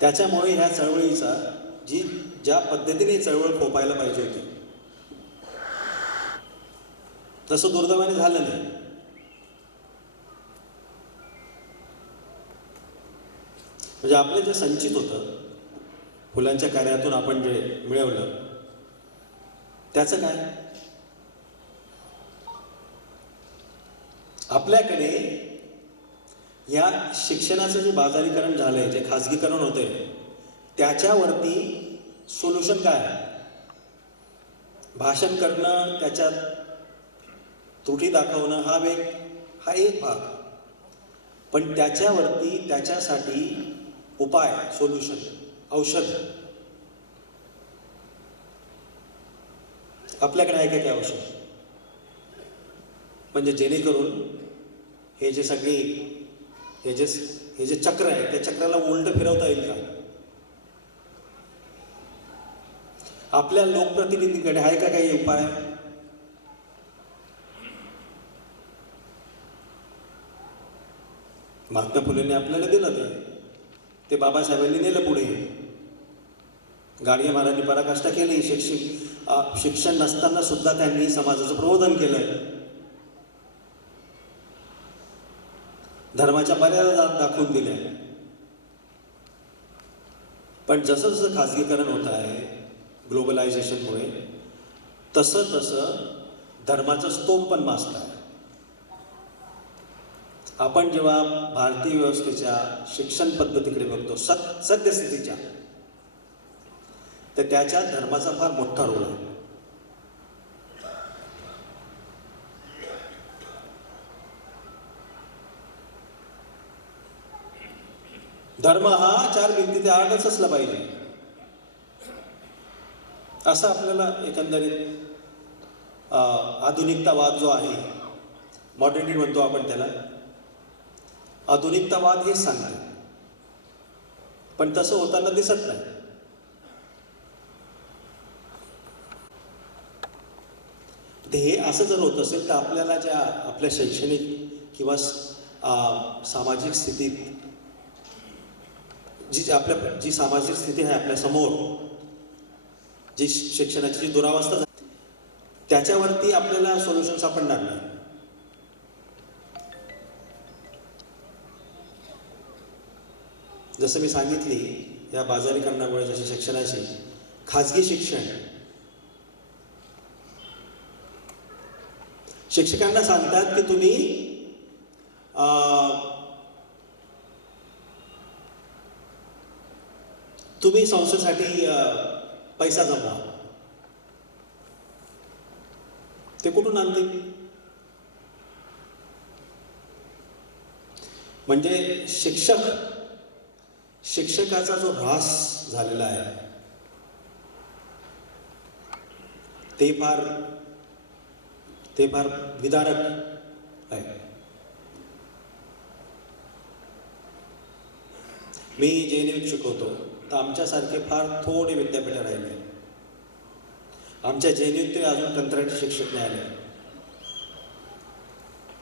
त्याच्यामुळे ह्या चळवळीचा ज्या पद्धतीने चळवळ फोपायला पाहिजे होती तसं दुर्दैवाने झालं नाही. म्हणजे आपलं जे संचित होतं फुलांच्या कार्यातून आपण जे मिळवलं त्याचं काय? आपल्याकडे या शिक्षणाचं जे बाजारीकरण झालंय, जे खाजगीकरण होतंय, त्याच्यावरती सोल्युशन काय आहे? भाषण करणं, त्याच्यात त्रुटी दाखवणं हा एक भाग. पण त्याच्यासाठी उपाय, सोल्युशन, औषध आपल्याकडे आहे का काय औषध? म्हणजे जेणेकरून हे जे चक्र आहे त्या चक्राला उलट फिरवता येईल का? आपल्या लोकप्रतिनिधींकडे आहे का काही उपाय? महात्मा फुलेंनी आपल्याला दिलं ते बाबासाहेबांनी नेलं पुढे. गाडगे महाराजांनी पराकाष्ठा केली. शिक्षण नसताना सुद्धा त्यांनी समाजाचं प्रबोधन केलं. धर्माच्या मर्यादा दाखवून दिल्या. पण जसं जसं खाजगीकरण होत आहे ग्लोबलायझेशनमुळे तसं धर्माचं स्तोम पण मास्त आहे. आपण जेव्हा भारतीय व्यवस्थेच्या शिक्षण पद्धतीकडे बघतो सद्यस्थितीच्या, तर त्याच्यात धर्माचा फार मोठा रोल आहे. धर्म हा 4 भिंतीच्या आडच असला पाहिजे असं आपल्याला एकंदरीत आधुनिकतावाद जो आहे, मॉडर्निटी म्हणतो आपण त्याला, आधुनिकतावाद हेच सांगते. पण तसं होताना दिसत नाही. हे असं जर होत असेल तर आपल्याला आपल्या शैक्षणिक किंवा सामाजिक स्थितीत जी सामाजिक स्थिती आहे आपल्या समोर, जी शिक्षणाची जी दुरावस्था झाली, त्याच्यावरती आपल्याला सोल्युशन सापडणार नाही. जसं मी सांगितली, या बाजारीकरणामुळे जसे शिक्षणाची खाजगी शिक्षकांना सांगतात की तुम्ही संस्थेसाठी पैसा जमवा. ते कुठून आणतील? म्हणजे शिक्षकाचा जो ऱ्हास झालेला आहे ते फार विदारक आहे. मी JNUत शिकवतो, तर आमच्यासारखे फार थोडे विद्यापीठं राहिले. आमच्या JNUत तरी अजून कंत्राटी शिक्षक नाही आले.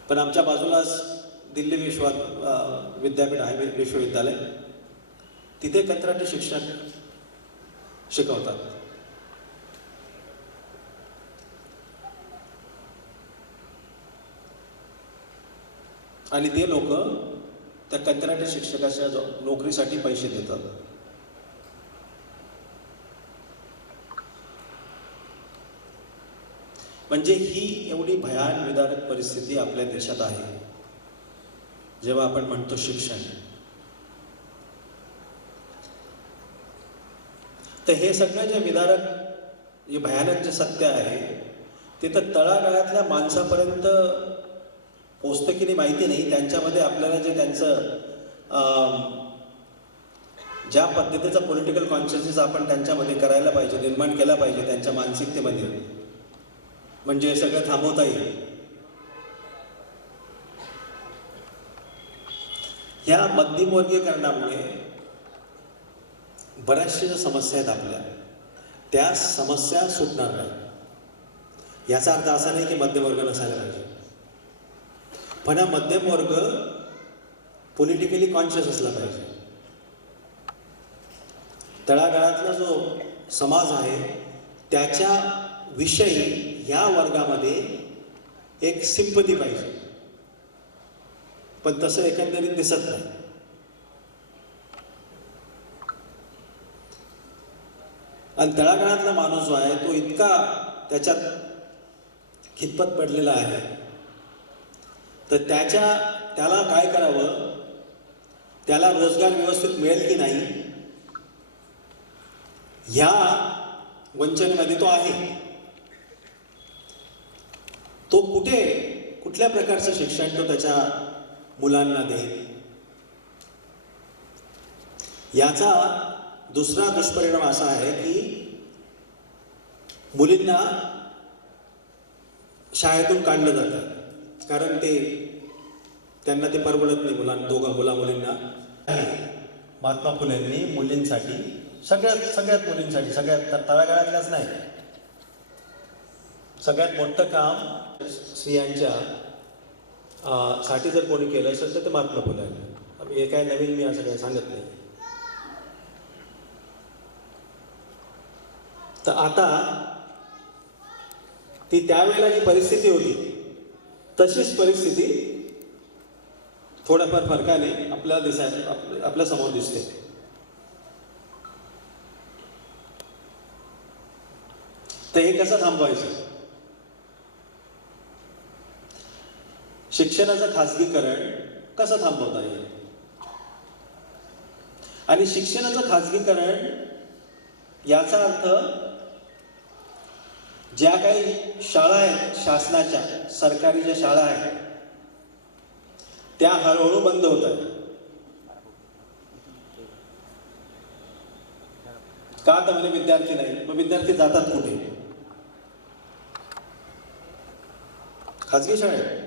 पण आमच्या बाजूलाच दिल्ली विद्यापीठ आहे, विश्वविद्यालय, तिथे कंत्राटी शिक्षक शिकवतात. आणि ते लोक त्या कंत्राटी शिक्षकाच्या नोकरीसाठी पैसे देतात. म्हणजे ही एवढी भयान विदारक परिस्थिती आपल्या देशात आहे. जेव्हा आपण म्हणतो शिक्षण, तर हे सगळं जे भयानक जे सत्य आहे ते तर तळागाळातल्या माणसापर्यंत पोचतं की नाही माहिती नाही. त्यांच्यामध्ये आपल्याला जे त्यांचं ज्या पद्धतीचा पॉलिटिकल कॉन्शियसनेस आपण त्यांच्यामध्ये करायला पाहिजे, निर्माण केला पाहिजे त्यांच्या मानसिकतेमध्ये, म्हणजे हे सगळं थांबवता येईल. ह्या मध्यमवर्गीकरणामुळे बऱ्याचशा ज्या समस्या आहेत आपल्या, त्या समस्या सुटणार नाही. याचा अर्थ असा नाही की मध्यमवर्ग नसायला पाहिजे, पण हा मध्यमवर्ग पॉलिटिकली कॉन्शियस असला पाहिजे. तळागाळातला जो समाज आहे त्याच्या विषयी या वर्गामध्ये एक सिंपती पाहिजे, पण तसं एकंदरीत दिसत नाही. आणि तळागाळातला माणूस जो आहे तो इतका त्याच्यात खितपत पडलेला आहे, तर त्याला काय करावं, त्याला रोजगार व्यवस्थित मिळेल की नाही ह्या वंचनेमध्ये तो आहे. तो कुठल्या प्रकारचं शिक्षण तो त्याच्या मुलांना देईल. याचा दुसरा दुष्परिणाम असा आहे की मुलींना शाळेतून काढलं जातं, कारण त्यांना ते परवडत नाही. मुला मुलींना महात्मा फुलेंनी मुलींसाठी सगळ्यात मुलींसाठी, सगळ्यात तळागाळातल्याच नाही, सगळ्यात मोठं काम स्त्रियांच्या साठी जर कोणी केलं असेल तर ते महात्मा फुले. हे काय नवीन मी असं काही सांगत नाही. तर आता ती त्यावेळेला जी परिस्थिती होती तशीच परिस्थिती थोड्याफार फरकाने आपल्या समोर दिसते. तर हे कसं थांबवायचं? शिक्षणाचं खाजगीकरण कसं थांबवता येईल? आणि शिक्षणाचं खाजगीकरण याचा अर्थ ज्या काही शाळा आहेत शासनाच्या, सरकारी ज्या शाळा आहेत त्या हळूहळू बंद होत आहेत. का? तर म्हणजे विद्यार्थी नाही. मग विद्यार्थी जातात कुठे? खाजगी शाळेत.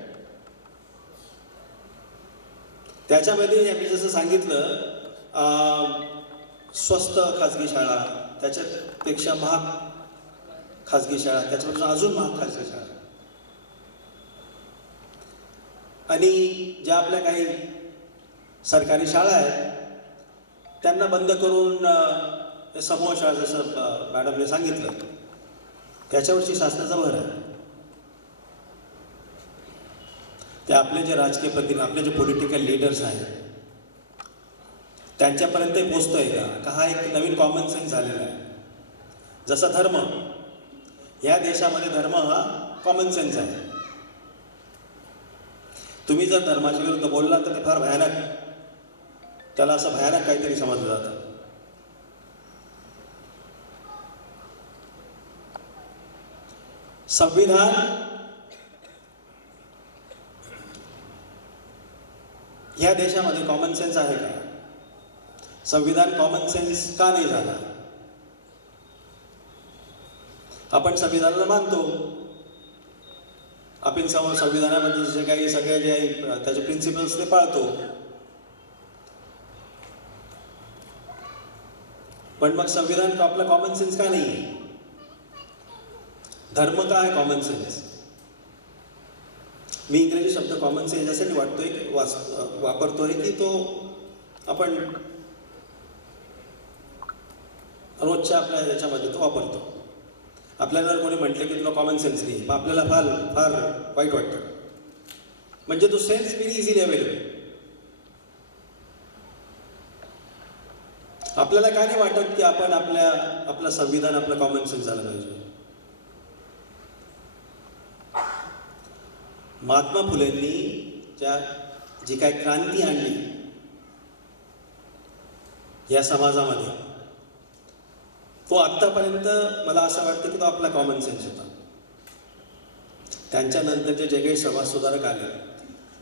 त्याच्यामध्ये मी जसं सांगितलं स्वस्त खाजगी शाळा, त्याच्यापेक्षा महाग खाजगी शाळा, त्याच्यापेक्षा अजून महाग खाजगी शाळा, आणि ज्या आपल्या काही सरकारी शाळा आहेत त्यांना बंद करून समूह शाळा, जसं मॅडमने सांगितलं, त्याच्यावरची शासनाचा भर आहे. ते आपले जे राजकीय प्रतिनिधी, आपले जे पॉलिटिकल लीडर्स आहेत त्यांच्यापर्यंत पोचतोय का? हा एक नवीन कॉमन सेन्स झालेला आहे. जसा धर्म, या देशामध्ये धर्म हा कॉमन सेन्स आहे. तुम्ही जर धर्माच्या विरुद्ध बोलला तर ते फार भयानक, त्याला असं भयानक काहीतरी समजलं जातं. संविधान या देशामध्ये कॉमन सेन्स आहे का? संविधान कॉमन सेन्स का नाही झाला? आपण संविधानाला मानतो, आपण संविधानामध्ये जे काही सगळे जे आहे त्याचे प्रिन्सिपल्स ते पाळतो, पण मग संविधान आपला कॉमन सेन्स का नाही आहे? धर्म का आहे कॉमन सेन्स? मी इंग्रजी शब्द कॉमन सेन्स यासाठी वापरतोय की तो आपण रोजच्या आपल्या याच्यामध्ये तो वापरतो. आपल्याला जर कोणी म्हटलं की तुला कॉमन सेन्स नाही, मग आपल्याला फार वाईट वाटतं. म्हणजे तो सेन्स व्हेरी इझिली अवेलेबल. आपल्याला काय नाही वाटत की आपण आपलं संविधान आपलं कॉमन सेन्स झालं पाहिजे. महात्मा फुलेंनी जी काय क्रांती आणली या समाजामध्ये, तो आत्तापर्यंत मला असं वाटतं की तो आपला कॉमन सेन्स होता. त्यांच्यानंतरचे जे काही समाजसुधारक आले,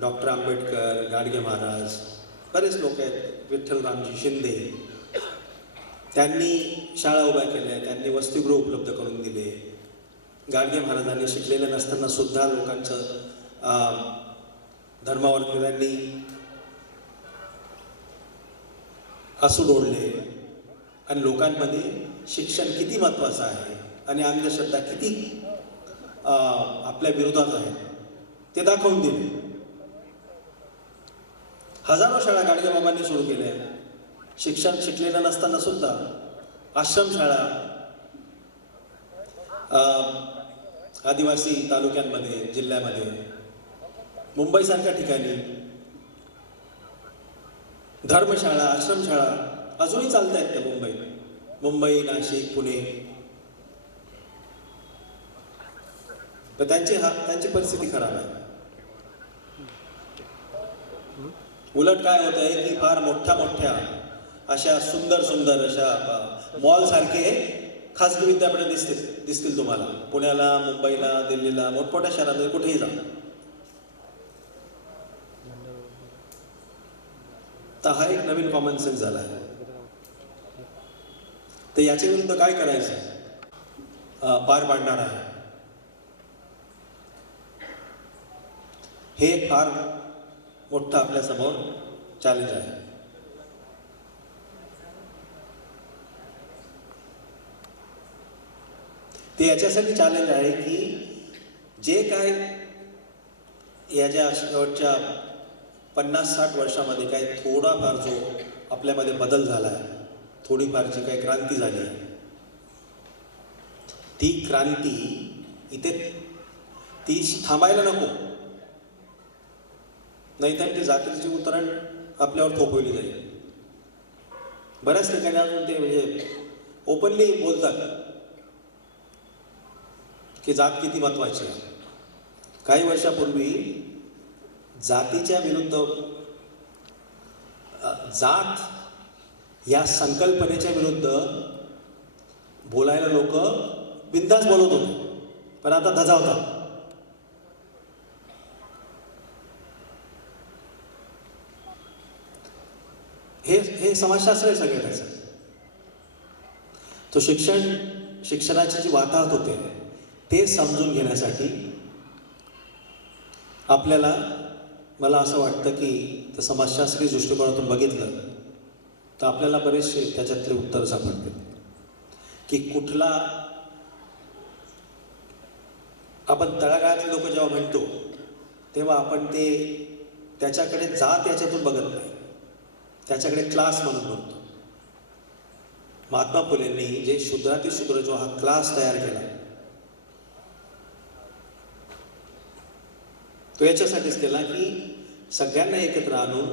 डॉक्टर आंबेडकर, गाडगे महाराज, बरेच लोक आहेत, विठ्ठलरामजी शिंदे, त्यांनी शाळा उभ्या केल्या, त्यांनी वसतिगृह उपलब्ध करून दिले. गाडगे महाराजांनी शिकलेलं नसताना सुद्धा लोकांचं धर्मावरती त्यांनी हसून ओढले आणि लोकांमध्ये शिक्षण किती महत्त्वाचं आहे आणि अंधश्रद्धा किती आपल्या विरोधात आहे ते दाखवून दिले. हजारो शाळा गाडगेबाबांनी सुरू केल्या. शिक्षण शिकलेलं नसताना सुद्धा आश्रमशाळा आदिवासी तालुक्यांमध्ये, जिल्ह्यामध्ये, मुंबईसारख्या ठिकाणी धर्मशाळा, आश्रमशाळा अजूनही चालत आहेत त्या मुंबई, नाशिक, पुणे. तर त्यांची परिस्थिती खराब आहे. उलट काय होत आहे की फार मोठ्या अशा सुंदर अशा मॉल सारखे खासगी विद्यापीठे दिसतील तुम्हाला पुण्याला, मुंबईला, दिल्लीला, मोठमोठ्या शहरांमध्ये कुठेही जा. तर हा एक नवीन कॉमन सेन्स झाला आहे. तर याच्या विरुद्ध काय करायचं पार पाडणार आहे. हे फार मोठं आपल्या समोर चॅलेंज आहे. ते याच्यासाठी चॅलेंज आहे की जे काय याच्या शेवटच्या 50-60 वर्षामध्ये काही थोडाफार जो आपल्यामध्ये बदल झाला आहे, थोडीफार जी काही क्रांती झाली आहे, ती क्रांती इथे ती थांबायला नको. नाहीतर ती जातीची उतरण आपल्यावर थोपवली जाईल. बऱ्याच ठिकाणी अजून ते म्हणजे ओपनली बोलतात की जात किती महत्त्वाची आहे. काही वर्षापूर्वी जातीच्या विरुद्ध, जात या संकल्पनेच्या विरुद्ध बोलायला लोक बिनधास्त बोलत होते, पण आता धजावतात. हे समाजशास्त्र आहे सगळे त्याचं. तो शिक्षणाची जी वाताहत होते ते समजून घेण्यासाठी आपल्याला, मला असं वाटतं की तर समाजशास्त्रीय दृष्टिकोनातून बघितलं तर आपल्याला बरेचसे त्याच्यातले उत्तर सापडते की कुठला, आपण तळागाळातले लोक जेव्हा म्हणतो तेव्हा आपण ते त्याच्याकडे जात याच्यातून बघत नाही, त्याच्याकडे क्लास म्हणून बघतो. महात्मा फुलेंनी जे शूद्राती शूद्र जो हा क्लास तयार केला तो याच्यासाठीच केला की सगळ्यांना एकत्र आणून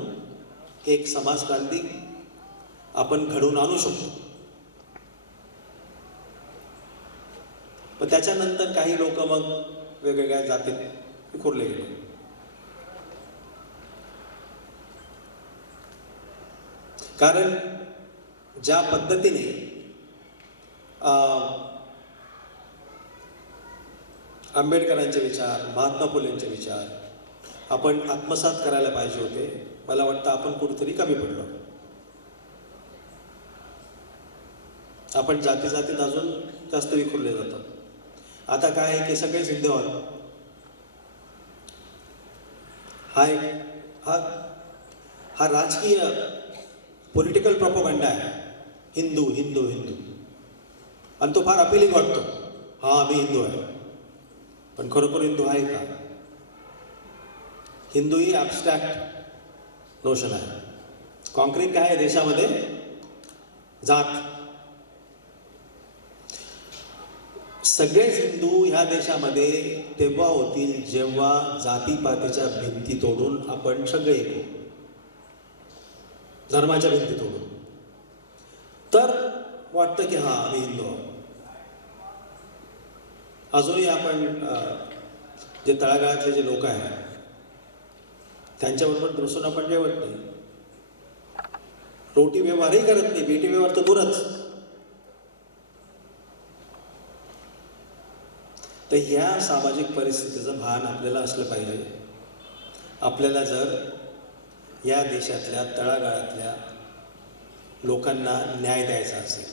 एक समाज क्रांती आपण घडवून आणू शकतो. पण त्याच्यानंतर काही लोक मग वेगवेगळ्या जातीत विखुरले गेले. कारण ज्या पद्धतीने आंबेडकरांचे विचार, महात्मा फुलेंचे विचार आपण आत्मसात करायला पाहिजे होते, मला वाटतं आपण कुठेतरी कमी पडलो. आपण जातीत अजून जास्त विखुरले जातो. आता काय आहे की सगळेच हिंदू आहोत. हा राजकीय पॉलिटिकल प्रोपोगंडा आहे. हिंदू हिंदू हिंदू, आणि तो फार अपिलिंग वाटतो. हा मी हिंदू आहे, पण खरोखर हिंदू आहे का? हिंदू ही ॲबस्ट्रॅक्ट नोशन आहे. कॉन्क्रीट काय आहे देशामध्ये? जात. सगळेच हिंदू ह्या देशामध्ये तेव्हा होतील जेव्हा जातीपातीच्या भिंती तोडून आपण सगळे येतो, धर्माच्या भिंती तोडून. तर वाटतं की हा आम्ही हिंदू आहोत. अजूनही आपण जे तळागाळातले जे लोक आहेत त्यांच्याबरोबर बसून आपण जेवत नाही, रोटी व्यवहारही करत नाही, बेटी व्यवहार तर दूरच. तर ह्या सामाजिक परिस्थितीचं भान आपल्याला असलं पाहिजे. आपल्याला जर या देशातल्या तळागाळातल्या लोकांना न्याय द्यायचा असेल,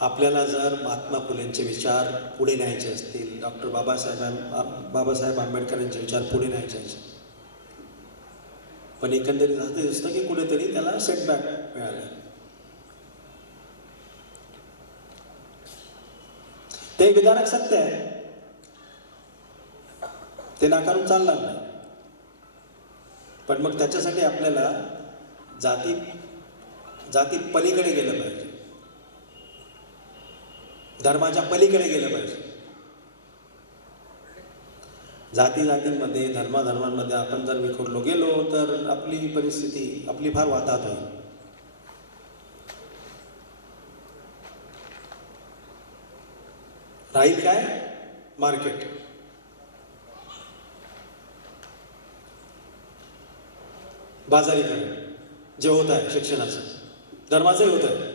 आपल्याला जर महात्मा फुलेंचे विचार पुढे न्यायचे असतील, डॉक्टर बाबासाहेब आंबेडकरांचे विचार पुढे न्यायचे असतील, पण एकंदरीत असं दिसतं की कुठेतरी त्याला सेटबॅक मिळालं. ते विधानक सत्य आहे, ते नाकारून चालणार नाही. पण मग त्याच्यासाठी आपल्याला जाती पलीकडे गेलं पाहिजे, धर्माच्या पलीकडे गेलं पाहिजे. जातींमध्ये धर्मांमध्ये आपण जर विखुरलो गेलो तर आपली परिस्थिती आपली फार वाताहत होईल. राहील काय? मार्केट. बाजारीकरण जे होत आहे शिक्षणाचं, धर्माचंही होत आहे.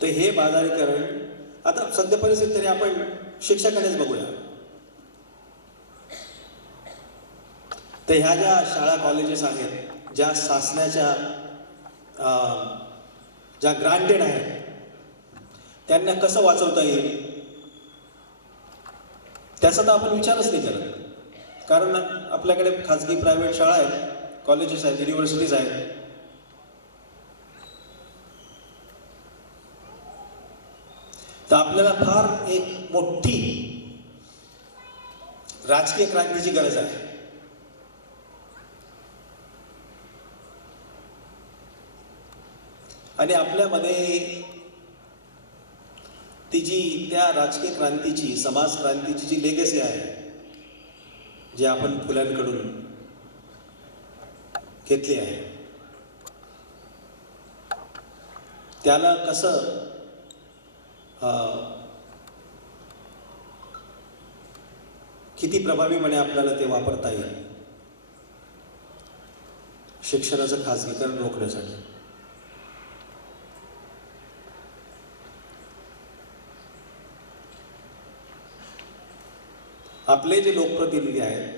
तर हे बाजारीकरण आता सध्या परिस्थिती तरी आपण शिक्षकानेच बघूया. तर ह्या ज्या शाळा कॉलेजेस आहेत, ज्या शासनाच्या ज्या ग्रांटेड आहेत, त्यांना कसं वाचवता येईल त्याचा तर आपण विचारच नाही करत. कारण आपल्याकडे खाजगी प्रायव्हेट शाळा आहेत, कॉलेजेस आहेत, युनिव्हर्सिटीज आहेत. तर आपल्याला फार एक मोठी राजकीय क्रांतीची गरज आहे. आणि आपल्यामध्ये ती जी त्या राजकीय क्रांतीची, समाज क्रांतीची जी लेगसी आहे, जी आपण फुल्यांकडून घेतली आहे, त्याला कसं किती प्रभावीपणे आपल्याला ते वापरता येईल शिक्षणाचं खाजगीकरण रोखण्यासाठी. आपले जे लोकप्रतिनिधी आहेत,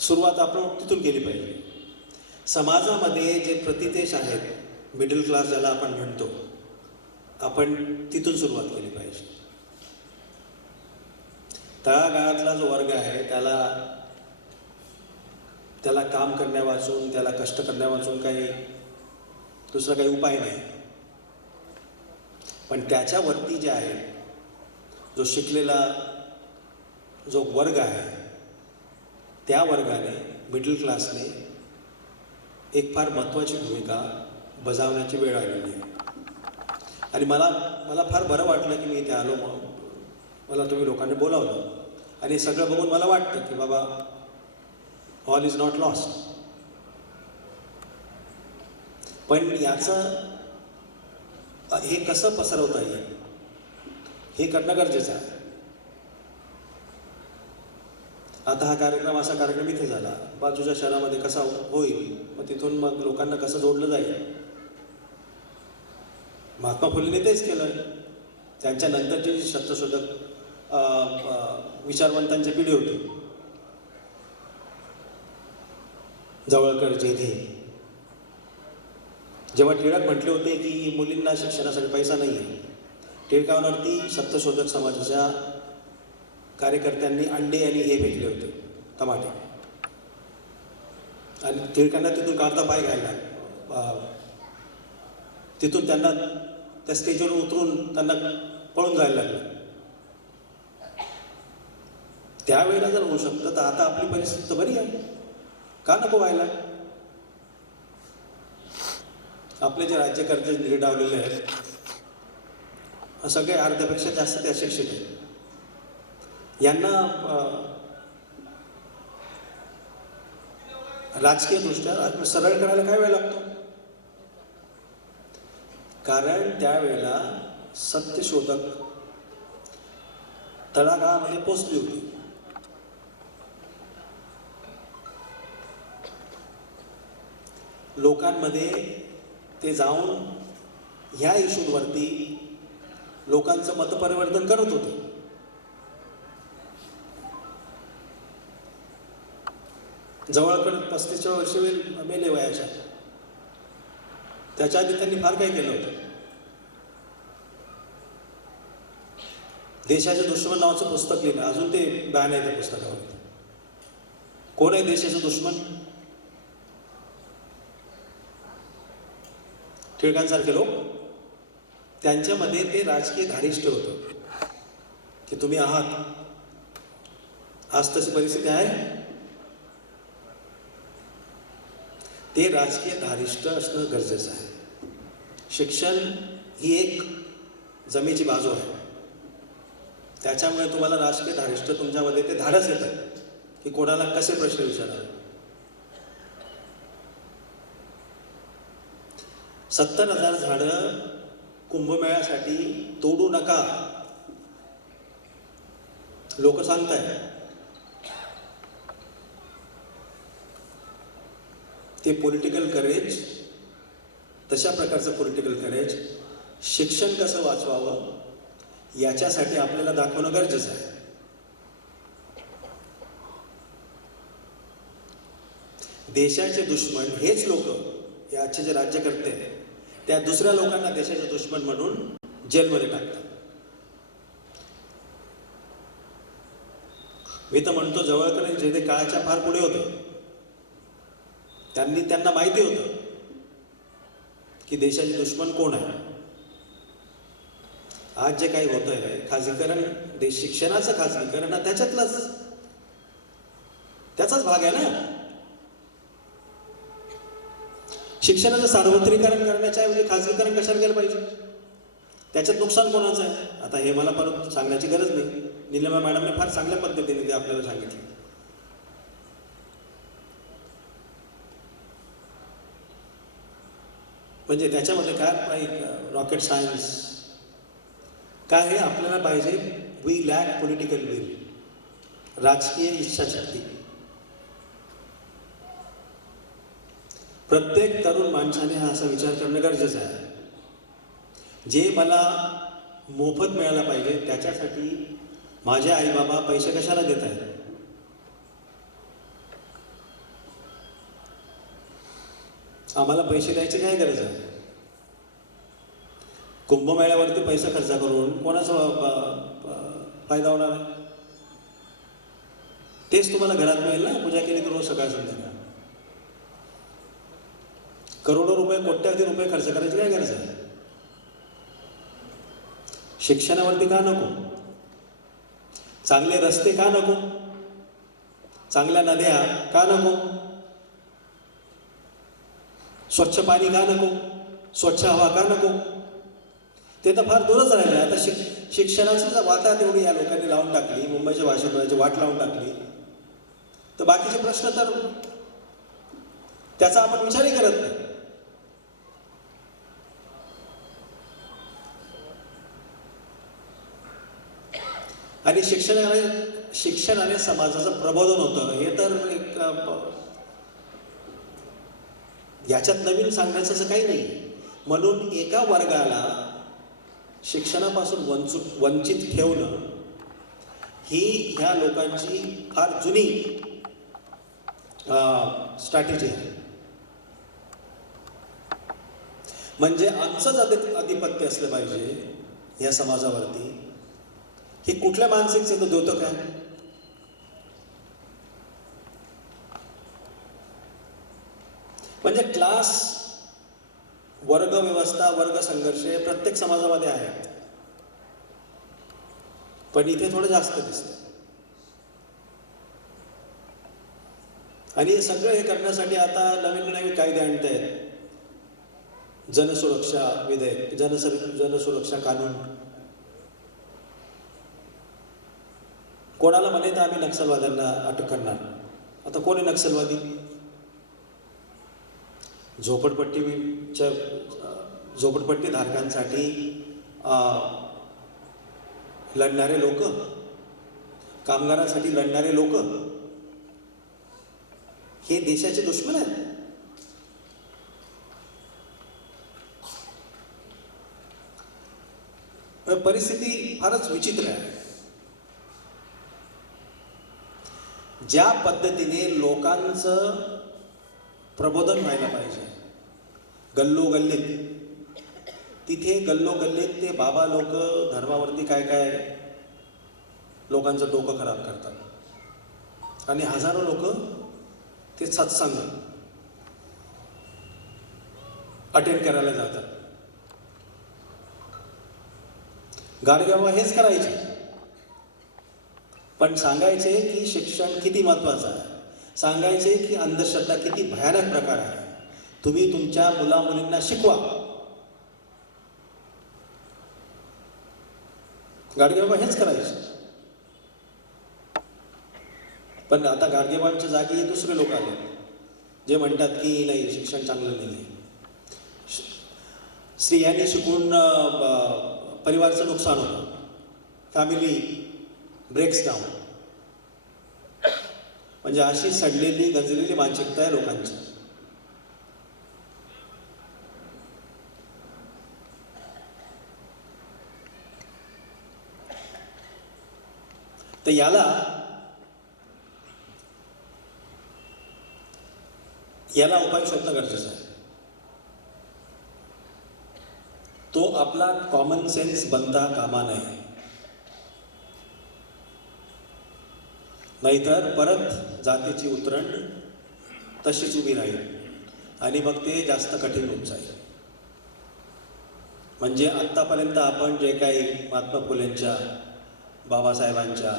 सुरुवात आपण तिथून केली पाहिजे. समाजामध्ये जे प्रतिदेश आहेत, मिडल क्लास ज्याला आपण म्हणतो, आपण तिथून सुरुवात केली पाहिजे. तळागाळातला जो वर्ग आहे त्याला काम करण्यावाचून, त्याला कष्ट करण्यावाचून काही दुसरा काही उपाय नाही. पण त्याच्यावरती जे आहे, जो शिकलेला जो वर्ग आहे, त्या वर्गाने, मिडल क्लासने एक फार महत्त्वाची भूमिका बजावण्याची वेळ आलेली आहे. आणि मला फार बरं वाटलं की मी इथे आलो. मला तुम्ही लोकांनी बोलावलं आणि सगळं बघून मला वाटतं की बाबा ऑल इज नॉट लॉस्ट. पण याचं हे कसं पसरवता येईल हे करणं गरजेचं आहे. आता हा कार्यक्रम, असा कार्यक्रम इथे झाला, बाजूच्या शहरामध्ये कसा होईल, मग तिथून मग लोकांना कसं जोडलं जाईल. महात्मा फुलेंनी तेच केलं. त्यांच्या नंतरची सत्यशोधक विचारवंतांची पिढी होती, जवळकर, जेधे. जेव्हा टिळक म्हटले होते की मुलींना शिक्षणासाठी पैसा नाही आहे, टिळकांवरती सत्यशोधक समाजाच्या कार्यकर्त्यांनी अंडे आणि हे फेकले होते, टमाटे. आणि टिळकांना तिथून काढता पाय घ्यायला, तिथून त्यांना त्या स्टेजवर उतरून त्यांना पळून जायला लागलं. त्यावेळेला जर होऊ शकतं तर आता आपली परिस्थिती तर बरी आहे, का नको व्हायला. आपले जे राज्यकर्ते निर्डावलेले आहेत, सगळे अर्ध्यापेक्षा जास्त ते अशिक्षित आहेत. यांना राजकीय दृष्ट्या सरळ करायला काय वेळ लागतो. कारण त्यावेळेला सत्यशोधक तळागाळामध्ये पोचली होती. लोकांमध्ये ते जाऊन ह्या इश्यूवरती लोकांचं मतपरिवर्तन करत होते. जवळकडे 35 वर्ष मेले वयाच्या. त्याच्या आधी त्यांनी फार काही केलं होतं. देशाचे दुश्मन नावाचं पुस्तक लिहिलं, अजून ते बॅन आहे त्या पुस्तकावरती. कोण आहे देशाचे दुश्मन? टिळकांसारखे लोक, त्यांच्यामध्ये ते राजकीय धारिष्ट होतं की तुम्ही आहात. आज तशी परिस्थिती आहे. ते राजकीय धारिष्ट असणं गरजेचं आहे. शिक्षण ही एक जमेची बाजू आहे. त्याच्यामुळे तुम्हाला राजकीय धारिष्ट तुमच्यामध्ये ते धाडस येतं की कोणाला कसे प्रश्न विचारावे. 70,000 झाडं कुंभमेळ्यासाठी तोडू नका लोक सांगताय. ते पॉलिटिकल करेज, तशा प्रकारचं पॉलिटिकल करेज शिक्षण कसं वाचवावं याच्यासाठी आपल्याला दाखवणं गरजेचं आहे. देशाचे दुश्मन हेच लोक, हे आजचे जे राज्यकर्ते आहेत, त्या दुसऱ्या लोकांना देशाचे दुश्मन म्हणून जेलमध्ये टाकतात. मी तर म्हणतो जवळकडे जे ते काळाच्या फार पुढे होते, त्यांना माहिती होतं की देशाचे दुश्मन कोण आहे. आज जे काही होत आहे खाजगीकरण, शिक्षणाचं खाजगीकरण हा त्याचाच भाग आहे ना. शिक्षणाचं सार्वत्रिकरण करण्याच्या ऐवजी खाजगीकरण कशाला केलं पाहिजे? त्याच्यात नुकसान कोणाचं आहे? आता हे मला परत सांगण्याची गरज नाही. नीलिमा मॅडमने फार चांगल्या पद्धतीने ते आपल्याला सांगितलं. म्हणजे त्याच्यामध्ये काय रॉकेट सायन्स काय हे आपल्याला पाहिजे. वी लॅक पॉलिटिकल विल, राजकीय इच्छाशक्ती. प्रत्येक तरुण माणसाने हा असा विचार करणं गरजेचं आहे. जे मला मोफत मिळायला पाहिजे त्याच्यासाठी माझे आई बाबा पैसे कशाला देत आहेत? आम्हाला पैसे द्यायची काय गरज आहे? कुंभमेळ्यावरती पैसा खर्च करून कोणाचा फायदा होणार आहे? तेच तुम्हाला घरात मिळेल ना, पूजा केली तर रोज सकाळ संध्याकाळ. करोडो रुपये, कोट्यावधी रुपये खर्च करायची काय गरज आहे? शिक्षणावरती का नको? चांगले रस्ते का नको? चांगल्या नद्या का नको? स्वच्छ पाणी का नको? स्वच्छ हवा का नको? ते तर फार दूरच राहिले. आता शिक्षणाची जर वाटा तेवढी या लोकांनी लावून टाकली, मुंबईच्या भाषेची वाट लावून टाकली, तर बाकीचे प्रश्न तर त्याचा आपण विचारही करत नाही. आणि शिक्षणाने समाजाचं प्रबोधन होतं. हे तर एक याच्यात नवीन सांगण्याचं असं काही नाही. म्हणून एका वर्गाला शिक्षणापासून वंचित ठेवणं ही ह्या लोकांची फार जुनी स्ट्रॅटेजी आहे. म्हणजे आमचंच आधिपत्य असलं पाहिजे या समाजावरती. हे कुठल्या मानसिकतेचं द्योतक आहे? म्हणजे क्लास, वर्ग व्यवस्था, वर्ग संघर्ष हे प्रत्येक समाजामध्ये आहे, पण इथे थोडं जास्त दिसतं. आणि हे सगळं हे करण्यासाठी आता नवीन नवीन कायदे आणतायत. जनसुरक्षा विधेयक, जनसुरक्षा कानून. कोणाला म्हणे तर आम्ही नक्षलवाद्यांना अटक करणार. आता कोण आहे नक्षलवादी? झोपडपट्टी धारकांसाठी लढणारे लोक, कामगारांसाठी लढणारे लोक हे देशाचे दुश्मन आहेत. परिस्थिती फारच विचित्र आहे. ज्या पद्धतीने लोकांचं प्रबोधन व्हायला पाहिजे गल्लोगल्लीत, तिथे गल्लोगल्लीत ते बाबा लोक धर्मावरती काय काय लोकांचं डोकं खराब करतात. आणि हजारो लोक ते सत्संग, अटेंड करायला जातात. गाडगेबाबा हेच करायचे, पण सांगायचे की शिक्षण किती महत्त्वाचं आहे, सांगायचे की अंधश्रद्धा किती भयानक प्रकार आहे, तुम्ही तुमच्या मुलामुलींना शिकवा. गाडगेबाबा हेच करायचे. पण आता गाडगेबाबांच्या जागी दुसरे लोक आले जे म्हणतात की नाही, शिक्षण चांगलं नाही आहे, स्त्रियांनी शिकून परिवाराचं नुकसान होतं, फॅमिली ब्रेक्स डाऊन. म्हणजे अशी सडलेली गंजलेली मानसिकता आहे लोकांची. तर याला उपाय शोधणं गरजेचं आहे. तो आपला कॉमन सेन्स बनता कामा नये, नाहीतर परत जातीची उतरण तशीच उभी राहील आणि मग ते जास्त कठीण होत जाईल. म्हणजे आत्तापर्यंत आपण जे काही महात्मा फुलेंच्या, बाबासाहेबांच्या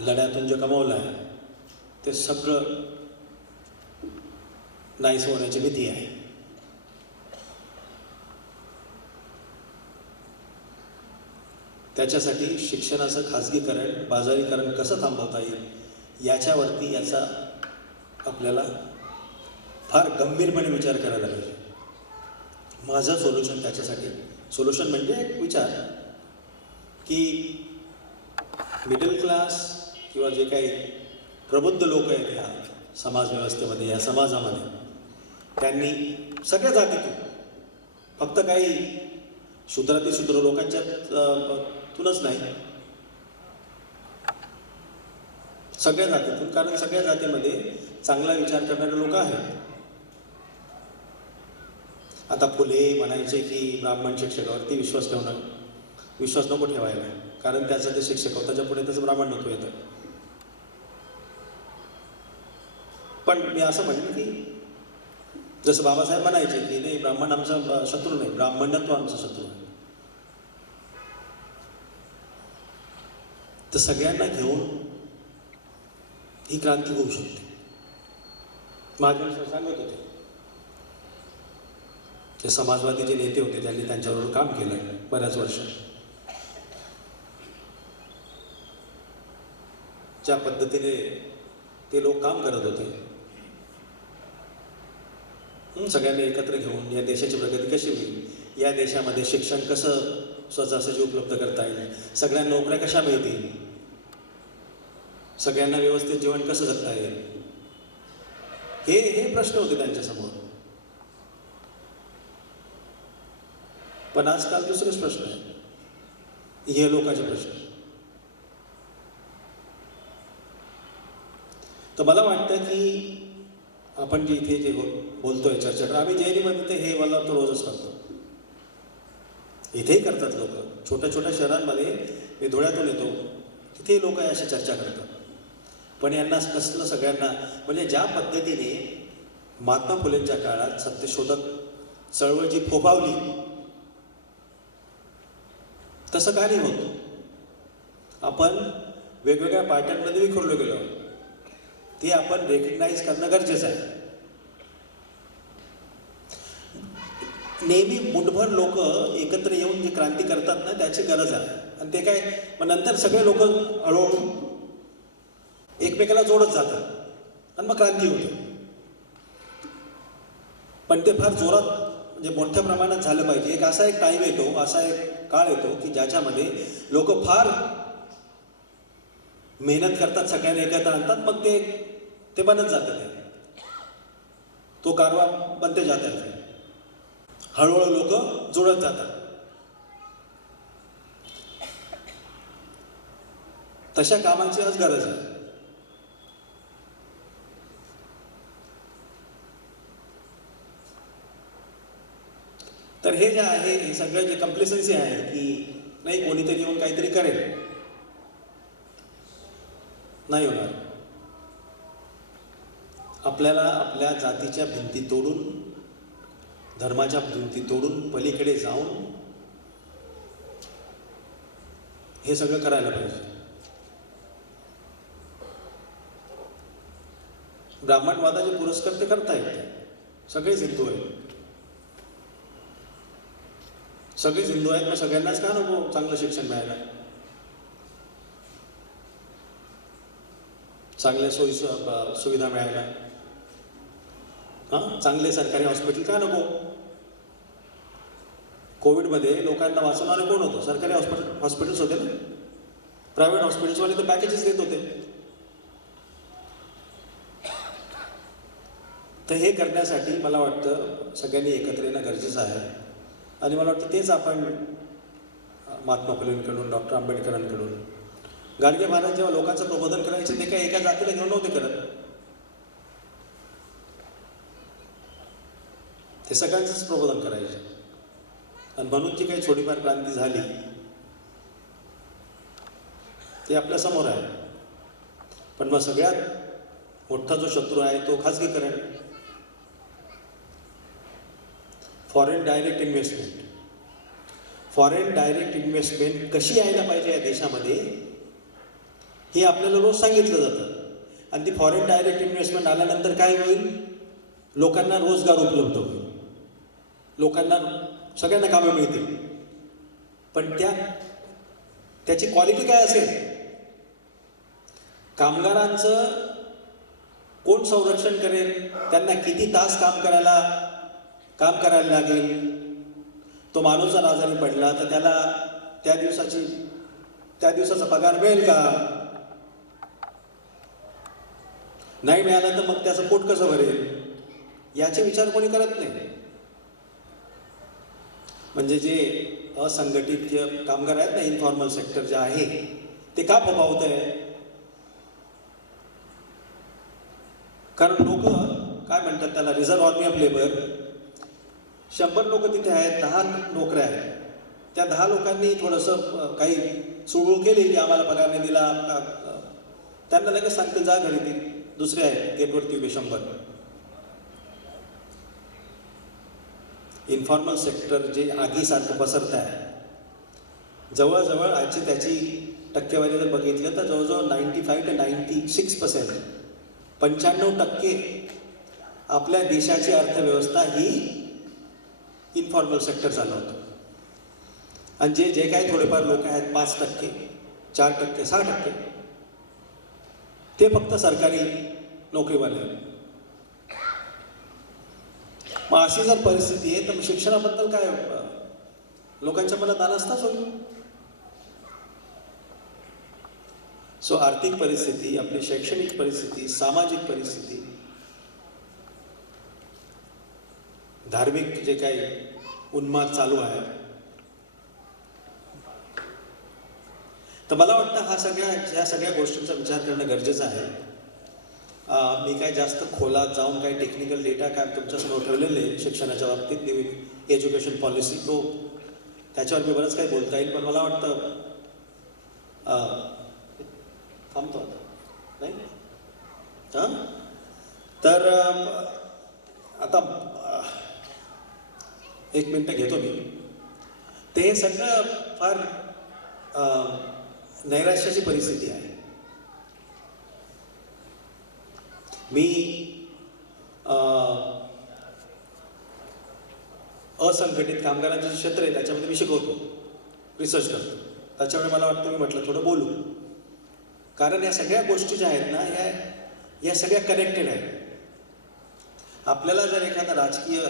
लढ्यातून जे कमवलं आहे ते सगळं नाहीसं होण्याची भीती आहे. त्याच्यासाठी शिक्षणाचं खाजगीकरण, बाजारीकरण कसं थांबवता येईल याच्यावरती याचा आपल्याला फार गंभीरपणे विचार करायला पाहिजे. माझं सोल्युशन त्याच्यासाठी, सोल्युशन म्हणजे एक विचार की मिडल क्लास किंवा जे काही प्रबुद्ध लोक आहेत ह्या समाज व्यवस्थेमध्ये, या समाजामध्ये, त्यांनी सगळ्या जातीतून, फक्त काही शूद्रातिशूद्र लोकांच्यातूनच नाही, सगळ्या जातीतून, कारण सगळ्या जातीमध्ये चांगला विचार करणारे लोक आहेत. आता फुले म्हणायचे की ब्राह्मण शिक्षकावरती विश्वास नको ठेवायला, कारण त्याचं ते शिक्षक होतं, त्याच्या पुढे त्याचं ब्राह्मणत्व येतं. पण मी असं म्हणेन की जसं बाबासाहेब म्हणायचे की नाही, ब्राह्मण आमचा शत्रू नाही, ब्राह्मणत्व आमचा शत्रू आहे. तर सगळ्यांना घेऊन ही क्रांती होऊ शकते. महाजन सर सांगत होते, ते समाजवादी जे नेते होते त्यांनी त्यांच्याबरोबर काम केलं बऱ्याच वर्ष. ज्या पद्धतीने ते लोक काम करत होते, सगळ्यांनी एकत्र घेऊन या देशाची प्रगती कशी होईल, या देशामध्ये शिक्षण कसं स्वतःसाठी उपलब्ध करता येईल, सगळ्यांना नोकऱ्या कशा मिळतील, सगळ्यांना व्यवस्थित जीवन कसं जगता येईल, हे प्रश्न होते त्यांच्यासमोर. पण आजकाल दुसरेच प्रश्न आहे, हे लोकांचे प्रश्न. तर मला वाटतं की आपण जे इथे जे बोलतोय, चर्चा, आम्ही जेलीमध्ये हे मला तो रोजच करतो, इथेही करतात लोक. छोट्या छोट्या शहरांमध्ये, मी धुळ्यातून येतो, तिथेही लोक अशी चर्चा करतात. पण यांना कसलं सगळ्यांना, म्हणजे ज्या पद्धतीने महात्मा फुलेंच्या काळात सत्यशोधक चळवळ जी फोफावली, तसं का नाही होतं. आपण वेगवेगळ्या पार्ट्यांमध्ये विखुरलो गेलो, ते आपण रेकग्नाइज करणं गरजेचं आहे. नेहमी मुठभर लोक एकत्र येऊन जी क्रांती करतात ना, त्याची गरज आहे. आणि ते काय, मग नंतर सगळे लोक हळूहळू एकमेकाला जोडत जातात आणि मग क्रांती होते. पण ते फार जोरात, म्हणजे मोठ्या प्रमाणात झालं पाहिजे. एक असा एक टाईम येतो, असा एक काळ येतो की ज्याच्यामध्ये लोक फार मेहनत करतात, सगळ्यांना एकत्र आणतात, मग ते बनत जातं. तो कारवा बनते जातात, हळूहळू लोक जोडत जातात. तशा कामांची आज गरज आहे. तर हे जे आहे, हे सगळं जे कम्प्लिसन्सी आहे की नाही, कोणीतरी येऊन काहीतरी करेल, नाही होणार. आपल्याला आपल्या जातीच्या भिंती तोडून धर्माच्या भिंती तोडून पलीकडे जाऊन हे सगळं करायला पाहिजे. ब्राह्मणवादाचे पुरस्कार ते करतायत, सगळेच हिंदू आहेत, सगळेच हिंदू आहेत, मग सगळ्यांनाच का नको चांगलं शिक्षण मिळायला, चांगल्या सुविधा मिळायला, चांगले सरकारी हॉस्पिटल का नको. कोविडमध्ये लोकांना वाचवणारे कोण होतं? सरकारी हॉस्पिटल्स होते ना. प्रायव्हेट हॉस्पिटल्सवाले तर पॅकेजेस देत होते. तर हे करण्यासाठी मला वाटतं सगळ्यांनी एकत्र येणं गरजेचं आहे. आणि मला वाटतं तेच आपण महात्मा फुलेंकडून, डॉक्टर आंबेडकरांकडून, गाडगे महाराज जेव्हा लोकांचं प्रबोधन करायचे ते काय एका जातीला घेऊन नव्हते करत, ते सगळ्यांचंच प्रबोधन करायचे. आणि म्हणून जी काही थोडीफार क्रांती झाली ती आपल्या समोर आहे. पण मग सगळ्यात मोठा जो शत्रू आहे तो खाजगीकरण, foreign direct investment. Foreign direct investment कशी यायला पाहिजे या देशामध्ये हे आपल्याला रोज सांगितलं जातं. आणि ती फॉरेन डायरेक्ट इन्व्हेस्टमेंट आल्यानंतर काय होईल? लोकांना रोजगार उपलब्ध होईल, लोकांना सगळ्यांना कामं मिळतील. पण त्याची क्वालिटी काय असेल? कामगारांचं कोण संरक्षण करेल? त्यांना किती तास काम करायला लागेल? तो माणूस जर आजारी पडला तर त्याला त्या दिवसाचा पगार मिळेल का? नाही मिळाला तर मग त्याचं पोट कसं भरेल? याचे विचार कोणी करत नाही. म्हणजे जे असंघटित कामगार आहेत ना, इन्फॉर्मल सेक्टर जे आहे ते का फोफावत आहे? कारण लोक काय म्हणतात त्याला, रिझर्व्ह आर्मी ऑफ लेबर. 100 लोक तिथे आहेत, 10 नोकऱ्या आहेत. त्या 10 लोकांनी थोडंसं काही सुळूळ केली की आम्हाला पगार नाही दिला, त्यांना लगेच सांगते जा घरी. ती दुसरे आहेत गेटवरती उभे 100. इन्फॉर्मल सेक्टर जे आगीसारखं पसरत आहे, जवळजवळ आजची त्याची टक्केवारी जर बघितलं तर जवळजवळ 95 ते 96%, 95% आपल्या देशाची अर्थव्यवस्था ही इन्फॉर्मल सेक्टर चालवतं. आणि जे काही थोडेफार लोक आहेत 5%, 4%, 6%, ते फक्त सरकारी नोकरीवाले आहेत. मग अशी जर परिस्थिती आहे तर मग शिक्षणाबद्दल काय लोकांच्या मनात अनास्थाच होईल. सो आर्थिक परिस्थिती, आपली शैक्षणिक परिस्थिती, सामाजिक परिस्थिती, धार्मिक जे काही उन्माद चालू आहे, तर मला वाटतं ह्या सगळ्या गोष्टींचा विचार करणं गरजेचं आहे. मी काय जास्त खोलात जाऊन काही टेक्निकल डेटा काय तुमच्यासमोर ठेवलेले शिक्षणाच्या बाबतीत, न्यू एज्युकेशन पॉलिसी, त्याच्यावर मी बरंच काही बोलता येईल. पण मला वाटतं थांबतो आता, नाही तर आता 1 मिनटं घेतो मी. ते सगळं फार नैराश्याची परिस्थिती आहे. मी असंघटित कामगारांचं जे क्षेत्र आहे त्याच्यामध्ये मी शिकवतो, रिसर्च करतो. त्याच्यामुळे मला वाटतं मी म्हटलं थोडं बोलू. कारण या सगळ्या गोष्टी ज्या आहेत ना, या सगळ्या कनेक्टेड आहेत. आपल्याला जर एखादा राजकीय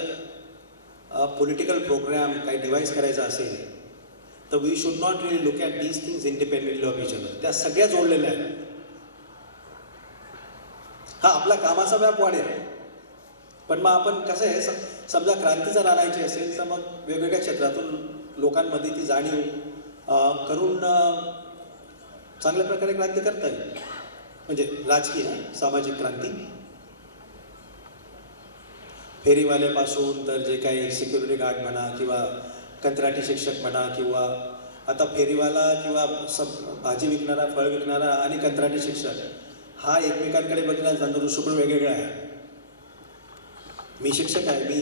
पॉलिटिकल प्रोग्राम काही डिवाईस करायचा असेल तर we should not really look at these things independently of each other. त्या सगळ्या जोडलेल्या आहेत. हा आपला कामाचा व्याप वाढेल, पण मग आपण कसं आहे, समजा क्रांती जर आणायची असेल तर मग वेगवेगळ्या क्षेत्रातून लोकांमध्ये ती जाणीव करून चांगल्या प्रकारे क्रांती करता येईल. म्हणजे राजकीय सामाजिक क्रांती, फेरीवाल्यापासून तर जे काही सिक्युरिटी गार्ड म्हणा किंवा कंत्राटी शिक्षक म्हणा, किंवा आता फेरीवाला किंवा भाजी विकणारा, फळ विकणारा आणि कंत्राटी शिक्षक हा एकमेकांकडे बघण्याचा दृष्टिकोन वेगवेगळा आहे. मी शिक्षक आहे, मी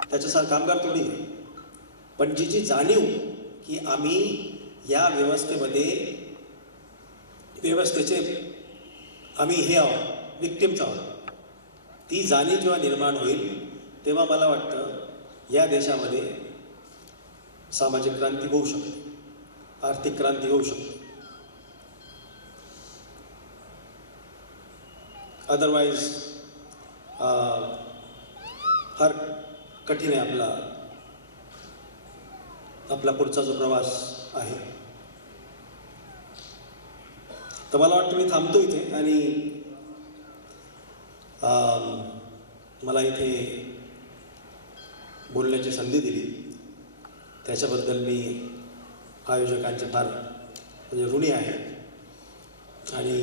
त्याच्यासारखं कामगार थोडी आहे. पण जी जाणीव की आम्ही या व्यवस्थेचे आम्ही हे आहोत, विक्टिम्स आहोत, ती जाणीव जेव्हा निर्माण होईल तेव्हा मला वाटतं या देशामध्ये सामाजिक क्रांती होऊ शकते, आर्थिक क्रांती होऊ शकते. अदरवाईज फार कठीण आहे आपला पुढचा जो प्रवास आहे. तर मला वाटतं मी थांबतो इथे आणि मला इथे बोलण्याची संधी दिली त्याच्याबद्दल मी आयोजकांचे फार म्हणजे ऋणी आहे. आणि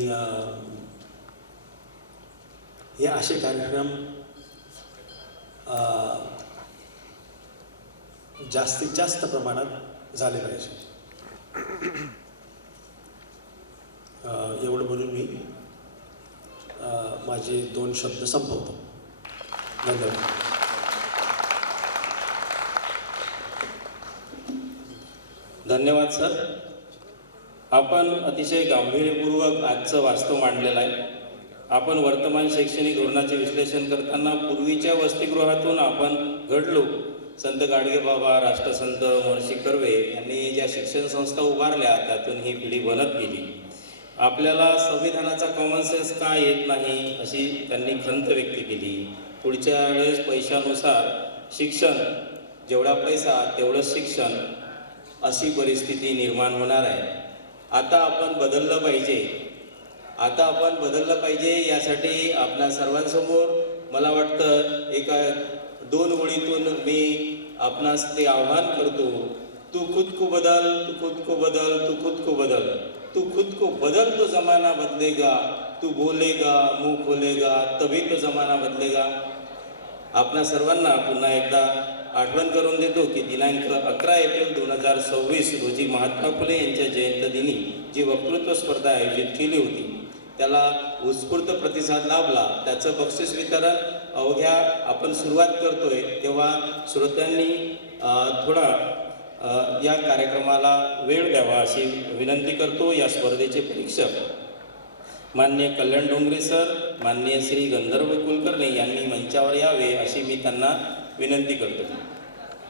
हे असे कार्यक्रम जास्तीत जास्त प्रमाणात झाले पाहिजे. एवढं म्हणून मी माझे 2 शब्द संपवतो. धन्यवाद. धन्यवाद सर. आपण अतिशय गांभीर्यपूर्वक आजचं वास्तव मांडलेलं आहे. आपण वर्तमान शैक्षणिक धोरणाचे विश्लेषण करताना पूर्वीच्या वसतिगृहातून आपण घडलो. संत गाडगेबाबा, राष्ट्रसंत महर्षी कर्वे यांनी ज्या शिक्षण संस्था उभारल्या त्यातून ही पिढी बनत गेली. आपल्याला संविधानाचा कॉमन सेन्स का येत नाही अशी त्यांनी खंत व्यक्त केली. पुढच्या वेळेस पैशानुसार शिक्षण, जेवढा पैसा तेवढंच शिक्षण, अशी परिस्थिती निर्माण होणार आहे. आता आपण बदललं पाहिजे. यासाठी आपल्या सर्वांसमोर मला वाटतं एका 2 ओळीतून मी आपणास ते आव्हान करतो. तू खुद को बदल, तू खुद को बदल, तू खुद को बदल, तू खुद को बदल तो जमाना बदलेगा, तू बोलेगा, मुंह खोलेगा, तभी तो जमाना बदलेगा. आपणा सर्वांना पुन्हा एकदा आठवण करून देतो की दिनांक 11 एप्रिल 2026 रोजी महात्मा फुले यांच्या जयंतदिनी जी वक्तृत्व स्पर्धा आयोजित केली होती त्याला उत्स्फूर्त प्रतिसाद लाभला. त्याचं बक्षीस वितरण अवघ्या आपण सुरुवात करतोय तेव्हा श्रोत्यांनी थोडा या कार्यक्रमाला वेळ द्यावा अशी विनंती करतो. या स्पर्धेचे परीक्षक माननीय कल्याण डोंगरे सर, माननीय श्री गंधर्व कुलकर्णी यांनी मंचावर यावे अशी मी त्यांना विनंती करतो.